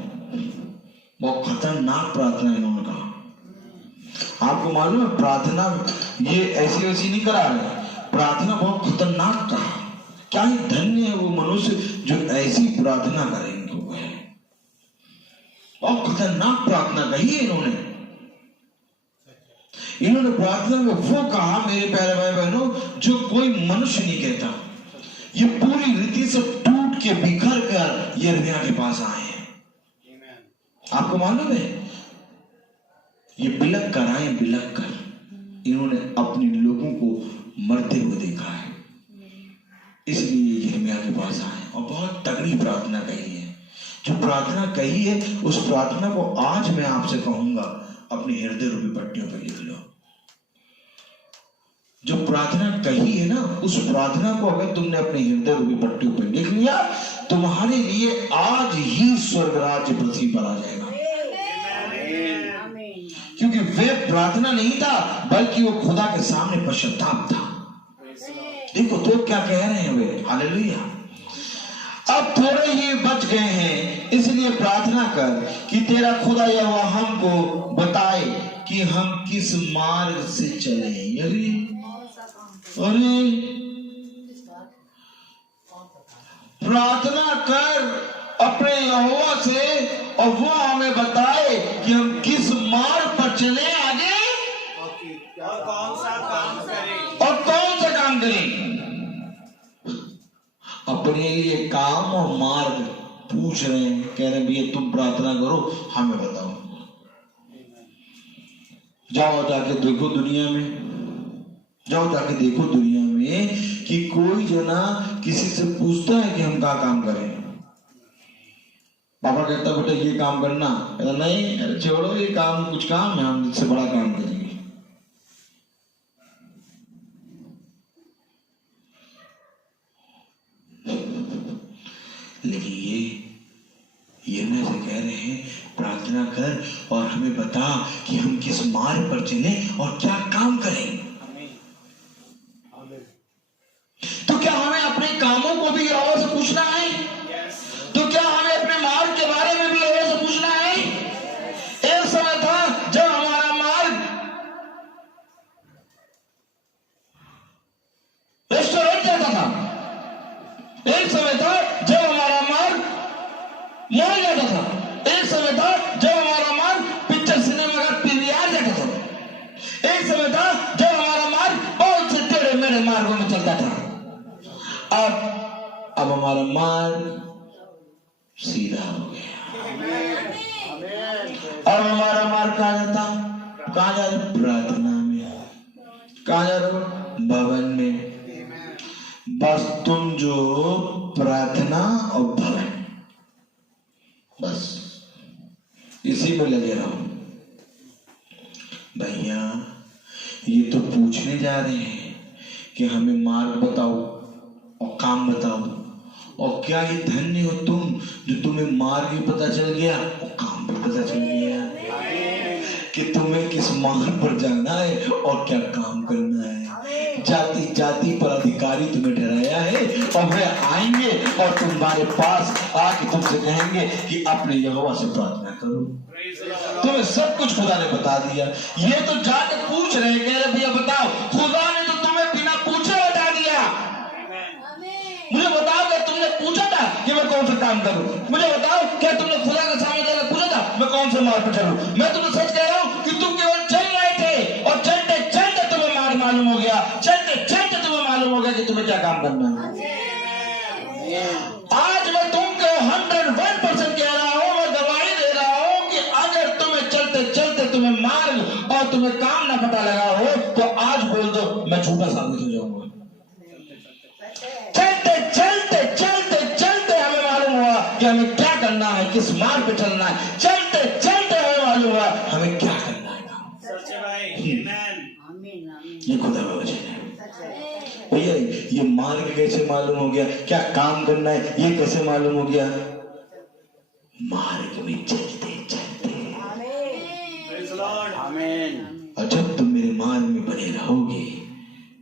बहुत खतरनाक प्रार्थना इन्होंने कहा। आपको मालूम है प्रार्थना ये ऐसी वैसी नहीं करा रहे, प्रार्थना बहुत खतरनाक कहा। क्या ही धन्य है वो मनुष्य जो ऐसी प्रार्थना करे। इनको है बहुत खतरनाक प्रार्थना कही है इन्होंने प्रार्थना में वो कहा, मेरे प्यारे भाई बहनों, जो कोई मनुष्य नहीं कहता। ये पूरी रीति से टूट के बिखर कर यिर्मयाह के पास आए हैं। आपको मालूम है ये बिलक कर आए, बिलक कर इन्होंने अपने लोगों को मरते हुए देखा है, इसलिए यिर्मयाह के पास आए और बहुत तगड़ी प्रार्थना कही है। जो प्रार्थना कही है उस प्रार्थना को आज मैं आपसे कहूंगा अपने हृदय रूपी पट्टियों पर लिख लो। जो प्रार्थना कही है ना, उस प्रार्थना को अगर तुमने अपने हृदय रूपी पट्टियों पर लिख लिया, तुम्हारे लिए आज ही स्वर्ग राज्य पृथ्वी पर आ जाएगा। क्योंकि वे प्रार्थना नहीं था, बल्कि वो खुदा के सामने पश्चाताप था। देखो तो क्या कह रहे हैं वे, हालेलुया। अब थोड़े ही बच गए हैं, इसलिए प्रार्थना कर कि तेरा खुदा यहोवा हमको बताए कि हम किस मार्ग से चलें। अरे प्रार्थना कर अपने यहोवा से और वो हमें बताए कि हम किस मार्ग पर चले आगे और कौन सा काम करें और कौन सा काम करें। अपने लिए काम और मार्ग पूछ रहे हैं, कह रहे हैं भैया तुम प्रार्थना करो, हमें बताओ। जाओ जाके देखो दुनिया में, जाओ जाके देखो दुनिया में कि कोई जना किसी से पूछता है कि हम क्या काम करें। पापा कहता बेटा ये काम करना, कहता नहीं अरे छोड़ो ये काम, कुछ काम है, हम इससे बड़ा काम करेंगे। लेकिन ये मैं से कह रहे हैं प्रार्थना कर और हमें बता कि हम किस मार्ग पर चले और क्या काम करें। तो क्या हमें अपने कामों को भी यहोवा से पूछना है? तो क्या हमें अपने मार्ग के बारे में भी यहोवा से पूछना है? एक समय था जब हमारा मार्ग रेस्टोरेंट जाता था, एक समय था जब हमारा मार्ग मॉल जाता था, एक समय था जब हमारा मार्ग पिक्चर सिनेमा का पीवीआर जाता था, एक समय था जब हमारा मार्ग बहुत से टेढ़े मेढ़े मार्गों में चलता था। अब हमारा मार्ग सीधा हो गया। अब हमारा मार्ग कहाँ जाता? कहाँ जा रहे? प्रार्थना में। कहाँ जा रहे? भवन में। बस तुम जो प्रार्थना और भवन, बस इसी में लगे रहो। भैया ये तो पूछने जा रहे हैं कि हमें मार्ग बताओ और काम बताओ, और क्या ये धन्य हो तुम जो तुम्हें मार्ग भी पता चल गया और काम भी पता चल गया कि तुम्हें किस मार्ग पर जाना है और क्या काम करना है। जाति जाति पर अधिकारी तुम्हें ठहराया है और वे आएंगे और तुम्हारे पास आके तुमसे कहेंगे कि अपने यहोवा से प्रार्थना करो। तुम्हें सब कुछ खुदा ने बता दिया। ये तो जाके पूछ रहे कह रहे भैया बताओ, खुदा ने तो तुम्हें बिना पूछे बता दिया। मुझे बताओ क्या तुमने पूछा था कि मैं कौन सा काम करूं? मुझे बताओ क्या तुमने खुदा के सामने जाकर पूछा था मैं कौन से मार्ग पर चलूं? मैं तुम्हें सच कह रहा हूं कि तुम केवल चल रहे थे और चलते चलते तुम्हें मार्ग मालूम हो गया, चलते चलते तुम्हें मालूम हो गया कि तुम्हें क्या काम करना है। आज मैं तुमको 101% कह रहा हूं, मैं गवाही दे रहा हूं कि अगर तुम्हें चलते चलते तुम्हें मार्ग और तुम्हें काम ना पता लगा हो तो आज बोल दो मैं झूठा साबित हो जाऊंगा। चलते चलते चलते चलते हमें मालूम हुआ कि हमें क्या करना है, किस मार्ग पे चलना है। चलते चलते हमें मालूम हुआ हमें क्या करना है। ये खुदा का वचन है भैया। ये मार्ग कैसे मालूम हो गया, क्या काम करना है ये कैसे मालूम हो गया? मार्ग में चलते चलते। और जब तुम मेरे मार्ग में बने रहोगे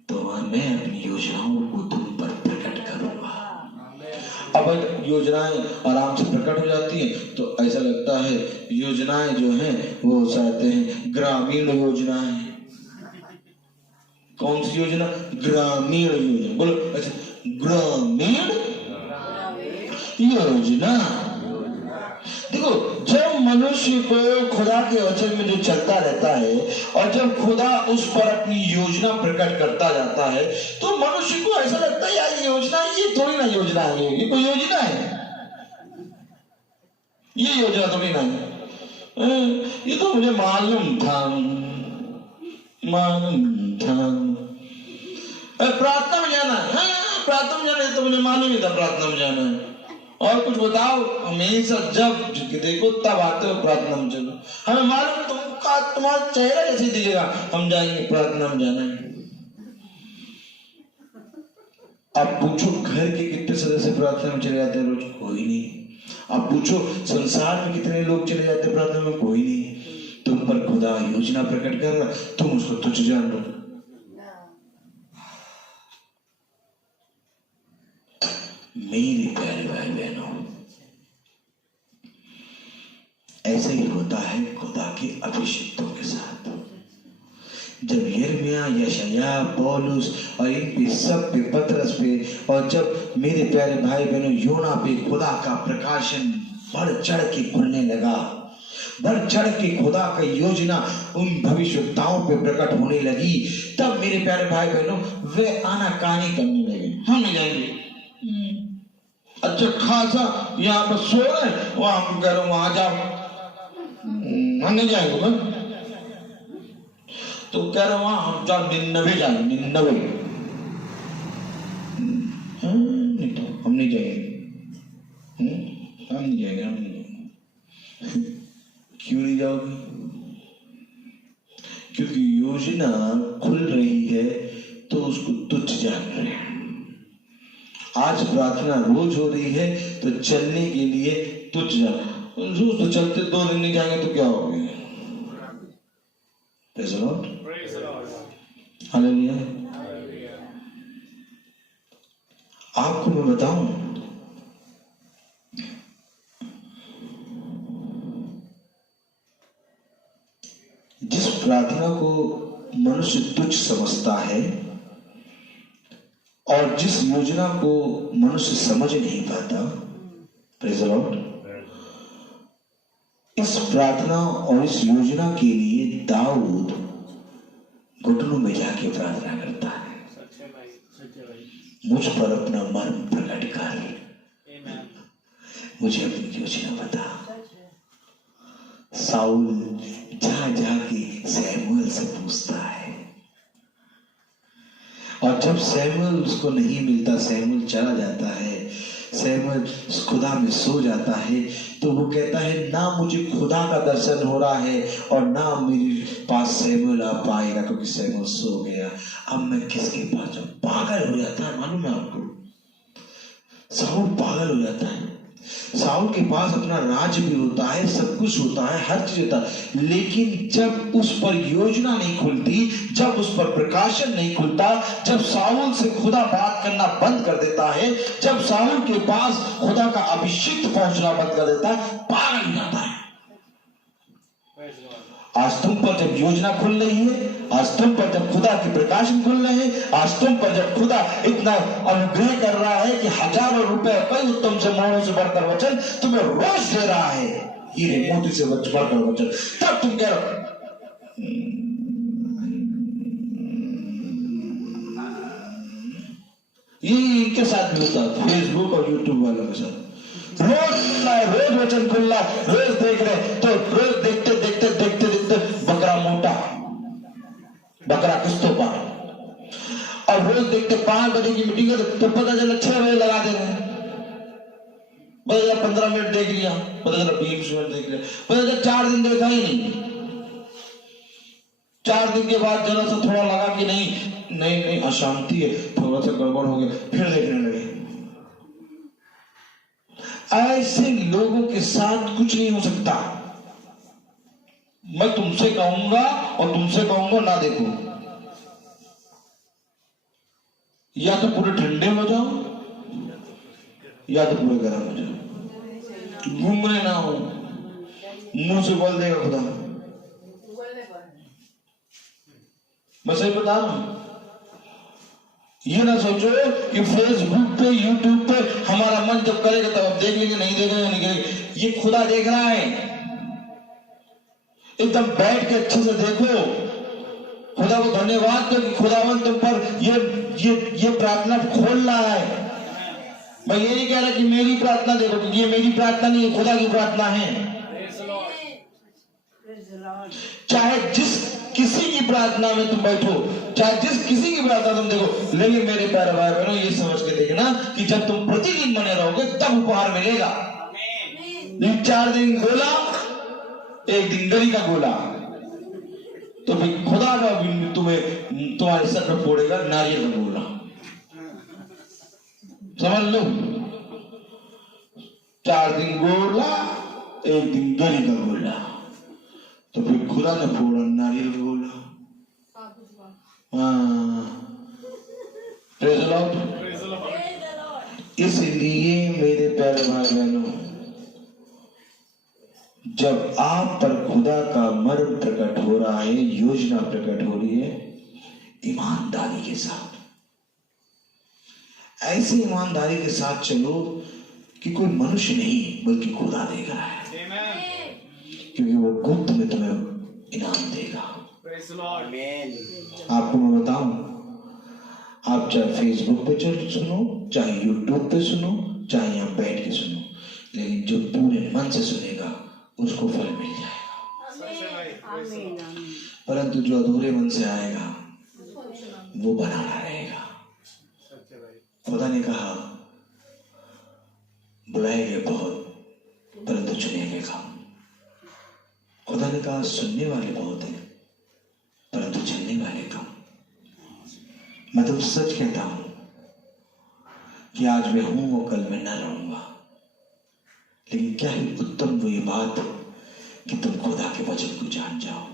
तो मैं अपनी योजनाओं को तुम पर प्रकट करूंगा। अब योजनाएं आराम से प्रकट हो जाती हैं तो ऐसा लगता है योजनाएं जो हैं वो चाहते हैं ग्रामीण योजनाएं। कौन सी योजना? ग्रामीण योजना। बोलो अच्छा, ग्रामीण योजना। देखो जब मनुष्य को खुदा के वचन में जो चलता रहता है और जब खुदा उस पर अपनी योजना प्रकट करता जाता है तो मनुष्य को ऐसा लगता है यार योजना, ये थोड़ी ना योजना है, ये कोई योजना है, ये योजना थोड़ी ना है, ये तो मुझे मालूम था। प्रार्थना में जाना है, प्रार्थना में जाना है तो मुझे मालूम ही था प्रार्थना में जाना है। और कुछ बताओ, हमेशा जब देखो तब आते हो प्रार्थना में चलो, हमें मालूम तुमका तुम्हारा चेहरा कैसे दिखेगा, हम जाएंगे प्रार्थना में जाना है। आप पूछो घर के कितने सदस्य प्रार्थना में चले जाते हैं रोज? कोई नहीं। आप पूछो संसार में कितने लोग चले जाते हैं प्रार्थना में? कोई नहीं। तुम पर खुदा योजना प्रकट कर रहा, तुम उसको तुच्छ जान लो। मेरे प्यारे भाई बहनों, ऐसे ही होता है खुदा के अभिषिक्तों के साथ। जब यिर्मयाह, यशायाह, पौलुस और इन पे सब पे, पतरस पे, और जब मेरे प्यारे भाई बहनों योना पे खुदा का प्रकाशन बढ़ चढ़ के खुलने लगा, बढ़ चढ़ के खुदा का योजना उन भविष्यवक्ताओं पे प्रकट होने लगी, तब मेरे प्यारे भाई बहनों वे आनाकानी करने लगे। हम नहीं जाएंगे, अच्छा खासा यहाँ पर सो रहे, वहां कह रहा हूं वहां जाओ, हम नहीं जाएंगे मैं तो कह रहा हूं वहां हम जाओ, 99 जाएंगे, 99। नहीं तो हम नहीं जाएंगे, हम नहीं जाएंगे, हम नहीं जाएंगे। क्यों नहीं जाओगे? क्योंकि योजना खुल रही है तो उसको तुच्छ जान रहे हैं। आज प्रार्थना रोज हो रही है तो चलने के लिए तुच्छ जाना, रोज तो चलते 2 दिन नहीं जाएंगे तो क्या हो गया? Praise the lord, hallelujah. आपको मैं बताऊं, जिस प्रार्थना को मनुष्य तुच्छ समझता है और जिस योजना को मनुष्य समझ नहीं पाता, प्रेज़ द लॉर्ड, इस प्रार्थना और इस योजना के लिए दाऊद घुटनों में जाके प्रार्थना करता है, मुझ पर अपना मर्म प्रकट कर, मुझे अपनी योजना बता। साउल जा जाके सैमुएल से पूछता है और जब सैमुएल उसको नहीं मिलता, सैमुएल चला जाता है, सैमुएल खुदा में सो जाता है, तो वो कहता है ना मुझे खुदा का दर्शन हो रहा है और ना मेरे पास सैमुएल आ पाएगा क्योंकि सैमुएल सो गया। अब मैं किसके पास जाऊं? पागल हो जाता है, मालूम है आपको, साउल पागल हो जाता है। साउल के पास अपना राज्य भी होता है, सब कुछ होता है, हर चीज होता है, लेकिन जब उस पर योजना नहीं खुलती, जब उस पर प्रकाशन नहीं खुलता, जब साउल से खुदा बात करना बंद कर देता है, जब साउल के पास खुदा का अभिषिक्त पहुंचना बंद कर देता है, पागल हो जाता है। आज तुम पर जब योजना खुल रही है, आज तुम पर जब खुदा की प्रकाशन खुल रहे हैं, आज तुम पर जब खुदा इतना अनुग्रह कर रहा है कि हजारों रुपए कई उत्तम से मोहरों से बढ़कर वचन तुम्हें रोज दे रहा है, हीरे मोती से बढ़कर वचन, तब तुम कह रहे हो ये इनके साथ भी होता है, फेसबुक और यूट्यूब वालों के साथ रोज वचन खुल रहा है, रोज देख रहे, तो रोज देखते देखते देखते देखते बकरा मोटा, बकरा किस्तों पर, और रोज देखते 5 बजे की मीटिंग है तो पता चला 6 बजे लगा दे रहे हैं। पता चला 15 मिनट देख लिया, पता चला 20 मिनट देख लिया, पता चला 4 दिन देखा ही नहीं। 4 दिन के बाद जरा सा थोड़ा लगा कि नहीं अशांति है, थोड़ा सा गड़बड़ हो गया, फिर देखने लगे। ऐसे लोगों के साथ कुछ नहीं हो सकता। मैं तुमसे कहूंगा और तुमसे कहूंगा ना देखो, या तो पूरे ठंडे हो जाओ या तो पूरे गर्म हो जाओ, घूमने ना हो। मुंह से बोल देगा खुदा। मैं सही बता रहा हूं। ये ना सोचो कि फेसबुक पे यूट्यूब पे हमारा मन जब करेगा तब अब देख लेंगे, नहीं देखेंगे नहीं करेंगे। ये खुदा देख रहा है। एकदम बैठ के अच्छे से देखो। खुदा को धन्यवाद दो कि खुदावन तुम पर ये प्रार्थना खोल रहा है। मैं ये नहीं कह रहा कि मेरी प्रार्थना देखो, क्योंकि ये मेरी प्रार्थना नहीं है, खुदा की प्रार्थना है। चाहे जिस किसी की प्रार्थना में तुम बैठो, चाहे जिस किसी की प्रार्थना तुम देखो, लेकिन मेरे प्यारे भाई बहनों ये समझ के देखना कि जब तुम प्रतिदिन बने रहोगे तब उपहार मिलेगा। 4 दिन गोला, 1 दिन गली का गोला, तो भाई खुदा का तुम्हें तुम्हारे सर पर फोड़ेगा नारियल का गोला। समझ लो, 4 दिन गोला, 1 दिन गली का गोला, तो फिर खुदा ने फोड़ा नारियल का गोला। Praise the Lord. इसलिए मेरे प्यारे भाई बहनों, जब आप पर खुदा का मर्म प्रकट हो रहा है, योजना प्रकट हो रही है, ईमानदारी के साथ, ऐसी ईमानदारी के साथ चलो कि कोई मनुष्य नहीं बल्कि खुदा देख रहा है, क्योंकि वो गुप्त में तुम्हें इनाम देगा। आपको मैं बताऊं, आप चाहे फेसबुक पे सुनो, चाहे यूट्यूब पे सुनो, चाहे यहां बैठ के सुनो, लेकिन जो पूरे मन से सुनेगा उसको फल मिल जाएगा। परंतु जो अधूरे मन से आएगा वो बनाना रहेगा। खुदा ने कहा बुलाएंगे बहुत परंतु चुनेंगे कम। खुदा ने कहा सुनने वाले बहुत हैं परंतु चलने वाले कम। मैं तो सच कहता हूं कि आज मैं हूं वो कल मैं न रहूंगा, लेकिन क्या ही उत्तम वो ये बात कि तुम खुदा के वचन को जान जाओ,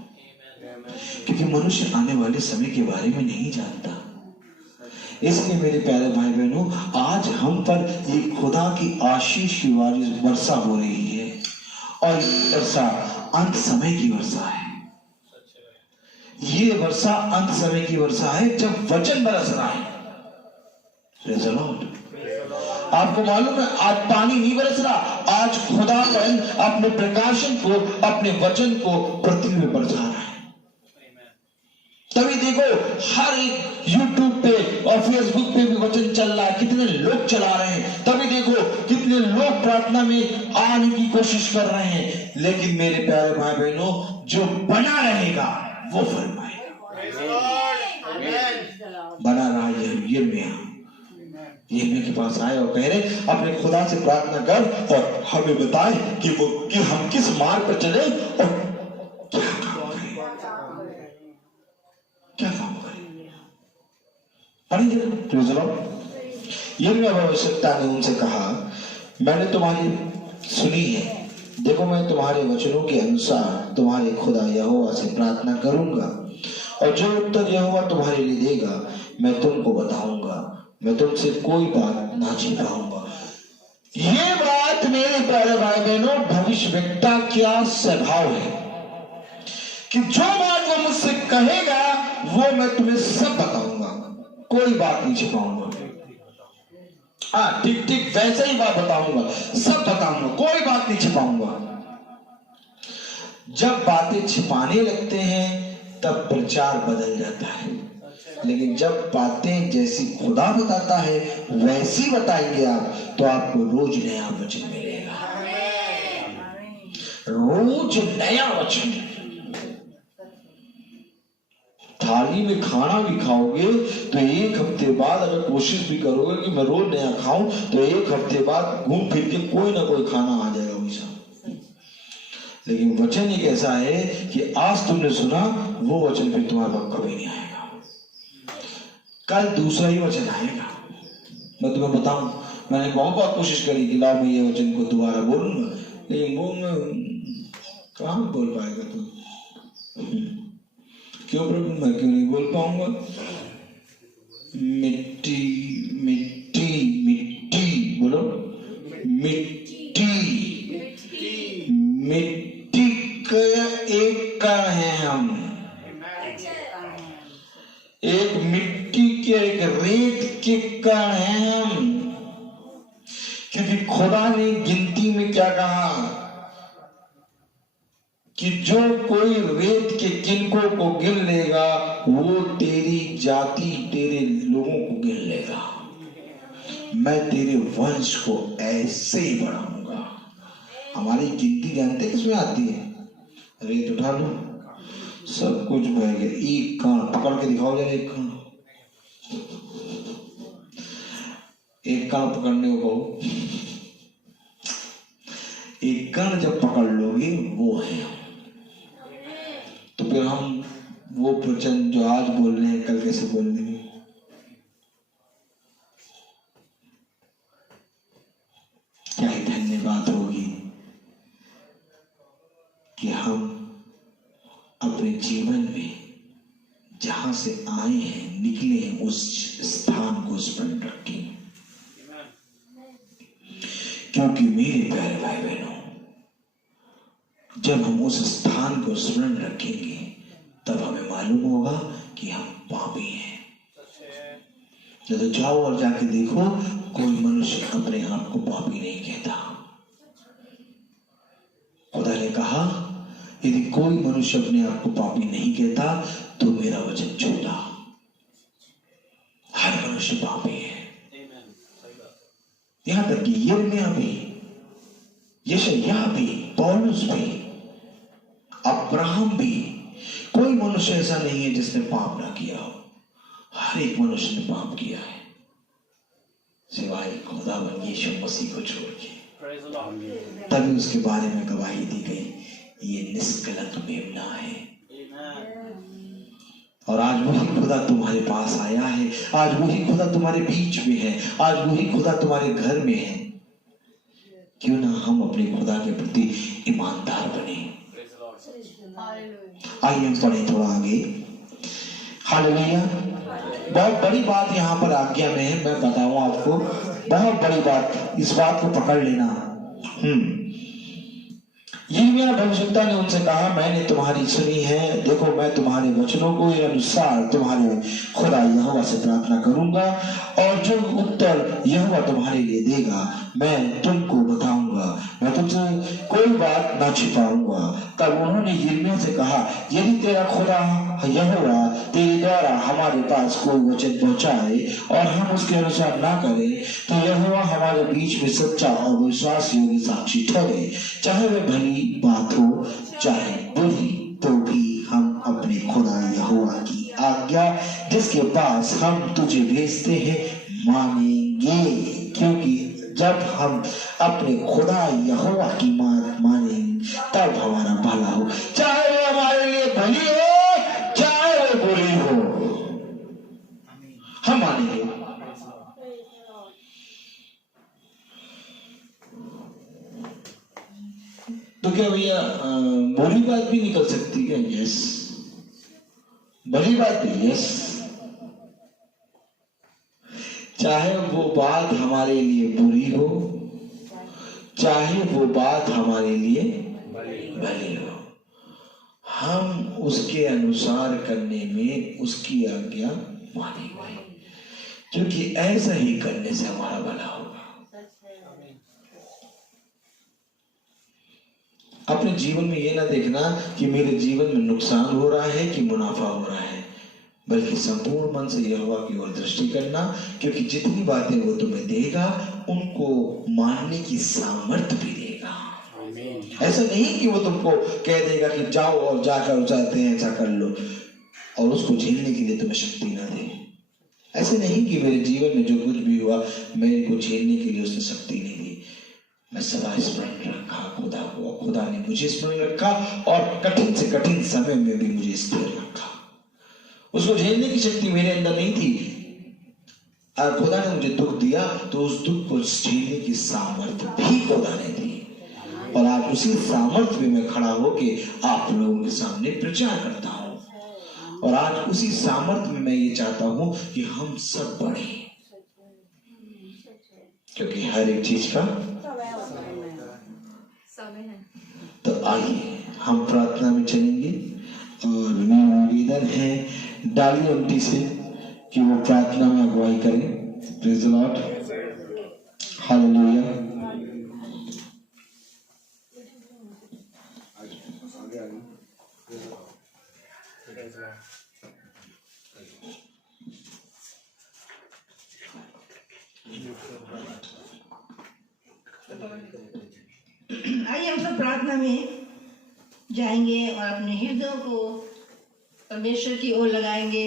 क्योंकि मनुष्य आने वाले समय के बारे में नहीं जानता। इसलिए मेरे प्यारे भाई बहनों, आज हम पर एक खुदा की आशीष की वर्षा हो रही है, और वर्षा अंत समय की वर्षा है। ये वर्षा अंत समय की वर्षा है जब वचन बरस रहा है। Praise the Lord. आपको मालूम है आज पानी नहीं बरस रहा, आज खुदावन अपने प्रकाशन को, अपने वचन को पृथ्वी में बरसा रहा है। तभी देखो हर एक यूट्यूब पे और फेसबुक पे भी वचन चल रहा है, कितने लोग चला रहे हैं। तभी देखो कितने लोग प्रार्थना में आने की कोशिश कर रहे हैं। लेकिन मेरे प्यारे भाई बहनों, जो बना रहेगा वो फल पाएगा। बना रहा ये के पास आए और कह रहे अपने खुदा से प्रार्थना कर और हमें बताए कि हम किस मार्ग पर चले और क्या काम करें। ये भविष्यवक्ता ने उनसे कहा, मैंने तुम्हारी सुनी है, देखो मैं तुम्हारे वचनों के अनुसार तुम्हारे खुदा यहोवा से प्रार्थना करूंगा, और जो उत्तर यहोवा तुम्हारे लिए देगा मैं तुमको बताऊंगा। मैं तुमसे कोई बात ना छिपाऊंगा। ये बात मेरे प्यारे भाई बहनों भविष्यवक्ता क्या स्वभाव है कि जो बात वो मुझसे कहेगा वो मैं तुम्हें सब बताऊंगा, कोई बात नहीं छिपाऊंगा। हाँ ठीक ठीक वैसे ही बात बताऊंगा, सब बताऊंगा, कोई बात नहीं छिपाऊंगा। जब बातें छिपाने लगते हैं तब प्रचार बदल जाता है, लेकिन जब बातें जैसी खुदा बताता है वैसी बताएंगे आप, तो आपको रोज नया वचन मिलेगा, रोज नया वचन। थाली थाली में खाना भी खाओगे तो एक हफ्ते बाद अगर कोशिश भी करोगे कि मैं रोज नया खाऊं तो एक हफ्ते बाद घूम फिर के कोई ना कोई खाना आ जाएगा वैसा। लेकिन वचन एक ऐसा है कि आज तुमने सुना वो वचन फिर तुम्हारे पास कभी नहीं आएगा, कल दूसरा ही वचन आएगा। मैं तुम्हें बताऊं, मैंने बहुत बार कोशिश करी कि लाओ मैं ये वचन को दोबारा बोलूंगा, लेकिन वो मैं कहाँ बोल पाएगा तू? क्यों प्रभु, मैं क्यों नहीं बोल पाऊंगा? मिट्टी मिट्टी मिट्टी बोलो, मिट्टी मिट्टी का एक कण है हम, एक मिट्टी के एक रेत के कण हैं हम। क्योंकि खुदा ने गिनती में क्या कहा कि जो कोई रेत के किनकों को गिन लेगा वो तेरी जाति तेरे लोगों को गिन लेगा। मैं तेरे वंश को ऐसे ही बढ़ाऊंगा। हमारी गिनती जानते किसमें आती है? रेत उठा लो, सब कुछ बह गया, एक कण पकड़ के दिखाओ जरा, एक कण, एक कण पकड़ने को कहो, एक कण जब पकड़ लोगे वो है। तो फिर हम वो वचन जो आज बोल रहे हैं कल कैसे बोल लेंगे? क्या ही धन्यवाद होगी कि हम अपने जीवन में जहां से आए हैं, निकले हैं, उस स्थान को स्मरण रखें। क्योंकि मेरे प्यारे भाई बहनों, जब हम उस स्थान को स्मरण रखेंगे तब हमें मालूम होगा कि हम पापी हैं। तो जाओ और जाके देखो, कोई मनुष्य अपने आप को पापी नहीं कहता। खुदा ने कहा यदि कोई मनुष्य अपने आप को पापी नहीं कहता तो मेरा वचन झूठा। हर मनुष्य पापी है, यहां तक कि यिर्मयाह भी, यशायाह भी, पौलुस भी, अब्राहम भी, कोई मनुष्य ऐसा नहीं है जिसने पाप ना किया हो। हर एक मनुष्य ने पाप किया है सिवाय खुदावन यीशु मसीह को छोड़ के। तभी उसके बारे में गवाही दी गई, ये निष्कलंक मेमना है। और आज वही खुदा तुम्हारे पास आया है, आज वही खुदा तुम्हारे बीच में है, आज वही खुदा तुम्हारे घर में है। क्यों ना हम अपने खुदा के प्रति ईमानदार बने। आइए हम पढ़े थोड़ा आगे। हालेलुया। बहुत बड़ी बात यहाँ पर आज्ञा में है, मैं बताऊं आपको, बहुत बड़ी बात, इस बात को पकड़ लेना। यिर्मयाह भविष्यवक्ता ने उनसे कहा, मैंने तुम्हारी सुनी है, देखो मैं तुम्हारे वचनों को अनुसार तुम्हारे खुदा यहोवा से प्रार्थना करूंगा और जो उत्तर यहोवा तुम्हारे लिए देगा मैं तुमको बताऊंगा, मैं तुमसे कोई बात ना छिपाऊंगा। तब उन्होंने यिर्मयाह से कहा, यदि तेरा खुदा यहोवा तेरे द्वारा हमारे पास कोई वचन पहुंचाए और हम उसके अनुसार ना करें तो यहोवा हमारे बीच में सच्चा और विश्वास योग्य साक्षी ठहरे, चाहे वह भली बात हो चाहे बुरी, तो भी हम अपने खुदा यहोवा की आज्ञा जिसके पास हम तुझे भेजते हैं मानेंगे। क्योंकि जब हम अपने खुदा यहोवा की बात मानेंगे तब हमारा भला हो, चाहे वो हमारे लिए भली हो चाहे वो बुरी हो, हम मानेंगे। तो क्या भैया बुरी बात भी निकल सकती है? यस। भली बात भी? यस। चाहे वो बात हमारे लिए बुरी हो चाहे वो बात हमारे लिए भली हो, हम उसके अनुसार करने में उसकी आज्ञा मानेंगे, क्योंकि ऐसा ही करने से हमारा भला होगा। अपने जीवन में ये ना देखना कि मेरे जीवन में नुकसान हो रहा है कि मुनाफा हो रहा है, बल्कि संपूर्ण मन से यहोवा की ओर दृष्टि करना, क्योंकि जितनी बातें वो तुम्हें देगा उनको मानने की सामर्थ्य भी देगा। ऐसा नहीं कि वो तुमको कह देगा कि जाओ और जाकर चाहते हैं ऐसा कर लो। और उसको झेलने के लिए तुम्हें शक्ति ना दे। ऐसे नहीं कि मेरे जीवन में जो कुछ भी हुआ मेरे को झेलने के लिए उसने शक्ति नहीं दी। मैं सदा स्मरण रखा खुदा को, खुदा ने मुझे स्मरण रखा और कठिन से कठिन समय में भी मुझे स्थिर रखा। उसको झेलने की शक्ति मेरे अंदर नहीं थी, और खुदा ने मुझे दुख दिया तो उस दुख को झेलने की सामर्थ्य भी खुदा ने दी। और आज उसी सामर्थ्य में मैं खड़ा होके आप लोगों के सामने प्रचार करता हूं। और आज उसी सामर्थ्य में मैं ये चाहता हूं कि हम सब बढ़े, क्योंकि हर एक चीज का तो आइए हम प्रार्थना में चलेंगे। और मेरा निवेदन है डाली आंटी से कि वो प्रार्थना में अगुवाई करें। Praise the lord, hallelujah. आइए हम सब प्रार्थना में जाएंगे और अपने हृदयों को परमेश्वर की ओर लगाएंगे।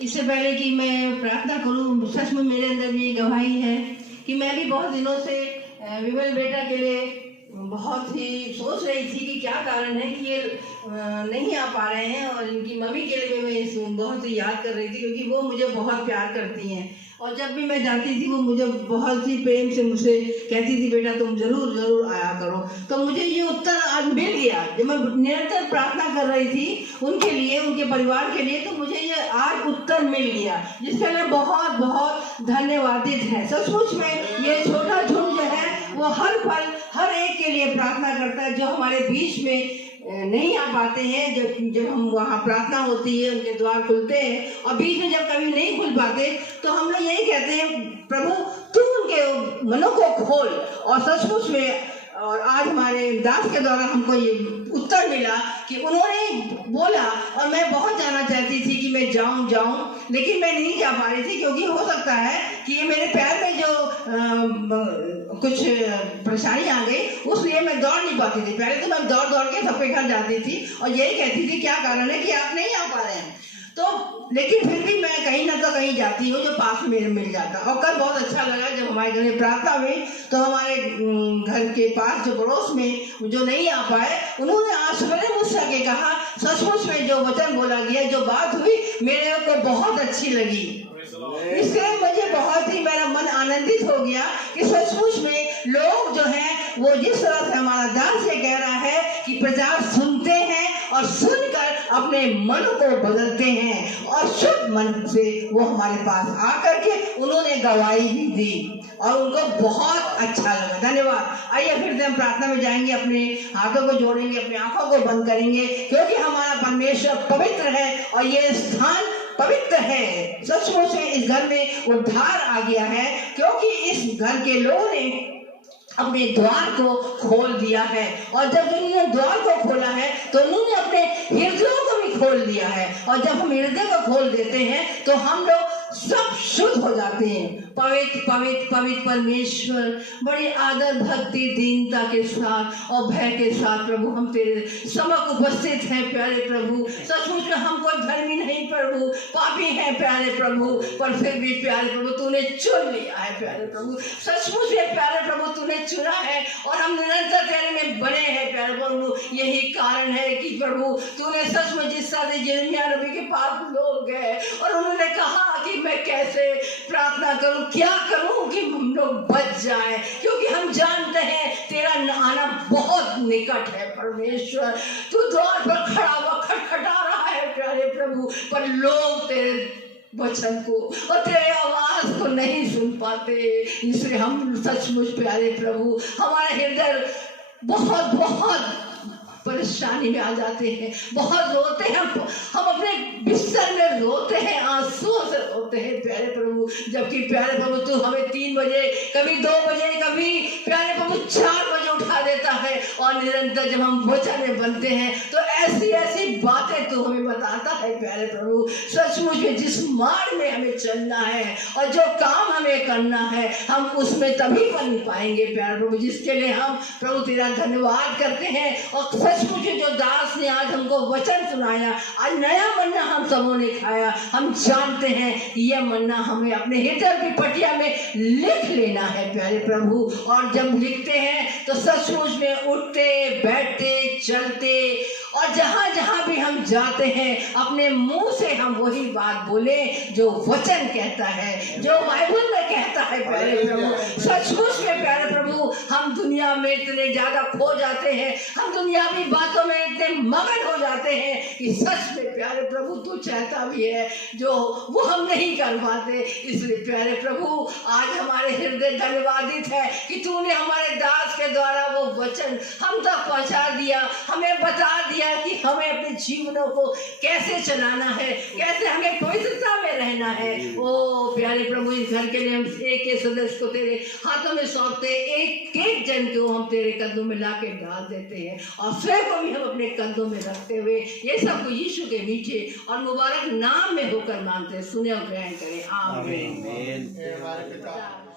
इससे पहले कि मैं प्रार्थना करूं, सच में मेरे अंदर भी गवाही है कि मैं भी बहुत दिनों से विमल बेटा के लिए बहुत ही सोच रही थी कि क्या कारण है कि ये नहीं आ पा रहे हैं। और इनकी मम्मी के लिए भी मैं बहुत ही याद कर रही थी, क्योंकि वो मुझे बहुत प्यार करती हैं। और जब भी मैं जाती थी वो मुझे बहुत ही प्रेम से मुझसे कहती थी, बेटा तुम जरूर जरूर आया करो। तो मुझे ये उत्तर आज मिल गया। जब मैं निरंतर प्रार्थना कर रही थी उनके लिए, उनके परिवार के लिए, तो मुझे ये आज उत्तर मिल गया, जिसके लिए बहुत बहुत धन्यवादित है। सचमुच में ये छोटा झुंड जो है वो हर पल हर एक के लिए प्रार्थना करता है, जो हमारे बीच में नहीं आ पाते हैं। जब हम वहाँ प्रार्थना होती है, उनके द्वार खुलते हैं, और बीच में जब कभी नहीं खुल पाते तो हम लोग यही कहते हैं, प्रभु तू उनके मनों को खोल। और सचमुच में और आज हमारे दास के द्वारा हमको ये उत्तर मिला कि उन्होंने बोला, और मैं बहुत जाना चाहती थी कि मैं जाऊं, लेकिन मैं नहीं जा पा रही थी, क्योंकि हो सकता है कि ये मेरे पैर में जो कुछ परेशानी आ गई, उसलिए मैं दौड़ नहीं पाती थी। पहले तो मैं दौड़ के सबके घर जाती थी और यही कहती थी क्या कारण है कि आप नहीं आ पा रहे हैं। तो लेकिन फिर भी मैं कहीं ना तो कहीं जाती हूँ जो पास में मेरे मिल जाता। और कल बहुत अच्छा लगा जब हमारे घर में प्रार्थना हुई, तो हमारे घर के पास जो पड़ोस में जो नहीं आ पाए, उन्होंने आज सवेरे मुझसे आके कहा, सचमुच में जो वचन बोला गया, जो बात हुई, मेरे को बहुत अच्छी लगी। इसलिए मुझे बहुत ही मेरा मन आनंदित हो गया कि सचमुच में लोग जो हैं वो जिस तरह से हमारा दास से कह रहा है कि प्रचार सुनते हैं और सुनकर अपने मन को बदलते हैं, और शुद्ध मन से वो हमारे पास आकर के उन्होंने गवाही भी दी और उनको बहुत अच्छा लगा। धन्यवाद। आइए फिर से हम प्रार्थना में जाएंगे, अपने हाथों को जोड़ेंगे, अपनी आंखों को बंद करेंगे, क्योंकि हमारा परमेश्वर पवित्र है और ये स्थान पवित्र है। सचमुच में इस घर में उद्धार आ गया है, क्योंकि इस घर के लोगों ने अपने द्वार को खोल दिया है। और जब उन्होंने द्वार को खोला है तो उन्होंने अपने हृदयों को भी खोल दिया है। और जब हम हृदय को खोल देते हैं तो हम लोग सब शुद्ध हो जाते हैं। पवित्र पवित्र पवित्र परमेश्वर, बड़ी आदर भक्ति दीनता के साथ और भय के साथ प्रभु हम तेरे समक्ष उपस्थित हैं प्यारे प्रभु। सचमुच में हम कोई धर्मी नहीं प्रभु, पापी हैं प्यारे प्रभु, पर फिर भी प्यारे प्रभु तूने चुन लिया है प्यारे प्रभु। सचमुच में प्यारे प्रभु तूने चुना है और हम निरंतर तेरे में बने हैं प्यारे प्रभु। यही कारण है कि प्रभु तूने सच में जिस तरह से यिर्मयाह नबी के पास लोग गए और उन्होंने कहा कि मैं कैसे प्रार्थना करूं, क्या करूं कि हम लोग बच जाएं, क्योंकि हम जानते हैं तेरा आना बहुत निकट है परमेश्वर। तू द्वार पर खड़ा हुआ खटखटा रहा है प्यारे प्रभु, पर लोग तेरे वचन को और तेरे आवाज को नहीं सुन पाते। इसलिए हम सचमुच प्यारे प्रभु हमारे हृदय बहुत बहुत परेशानी में आ जाते हैं, बहुत रोते हैं, हम अपने बिस्तर में रोते हैं, आंसुओं से रोते हैं प्यारे प्रभु। जबकि प्यारे प्रभु तू हमें 3 बजे, कभी 2 बजे, कभी प्यारे प्रभु 4 बजे उठा देता है। और निरंतर जब हम वचन में बनते हैं तो ऐसी ऐसी बातें तू हमें बताता है प्यारे प्रभु। सचमुच में जिस मार्ग में हमें चलना है और जो काम हमें करना है हम उसमें तभी बन पाएंगे प्यारे प्रभु, जिसके लिए हम प्रभु तेरा धन्यवाद करते हैं। और सचमुच में जो दास ने आज हमको वचन सुनाया, आज नया मन्ना हम सबों ने खाया, हम जानते हैं यह मन्ना हमें अपने हृदय की पटिया में लिख लेना है प्यारे प्रभु। और जब लिखते हैं तो सचमुच में उठते बैठते चलते और जहां जहां भी हम जाते हैं अपने मुंह से हम वही बात बोले जो वचन कहता है, जो बाइबल में कहता है प्यारे प्रभु। सचमुच में प्यारे प्रभु हम दुनिया में इतने ज्यादा खो जाते हैं, हम दुनियावी बातों में इतने मगन हो जाते हैं कि सच में प्यारे प्रभु तू चाहता भी है जो वो हम नहीं कर पाते। इसलिए प्यारे प्रभु आज हमारे हृदय धन्यवादित है कि तूने हमारे दास के द्वारा वो वचन हम तक पहुंचा दिया, हमें बता दिया कि हमें अपने जीवनों को कैसे चलाना है, कैसे हमें पवित्रता में रहना है। ओ प्यारे प्रभु इस घर के लिए हम एक एक सदस्य को तेरे हाथों में सौंपते, एक एक जन को हम तेरे कदमों में ला के डाल देते हैं और स्वयं को भी हम अपने कंधों में रखते हुए ये सब को यीशु के मीठे और मुबारक नाम में होकर मांगते हैं। सुने और ग्रहण करें। आमीन। हे हमारे पिता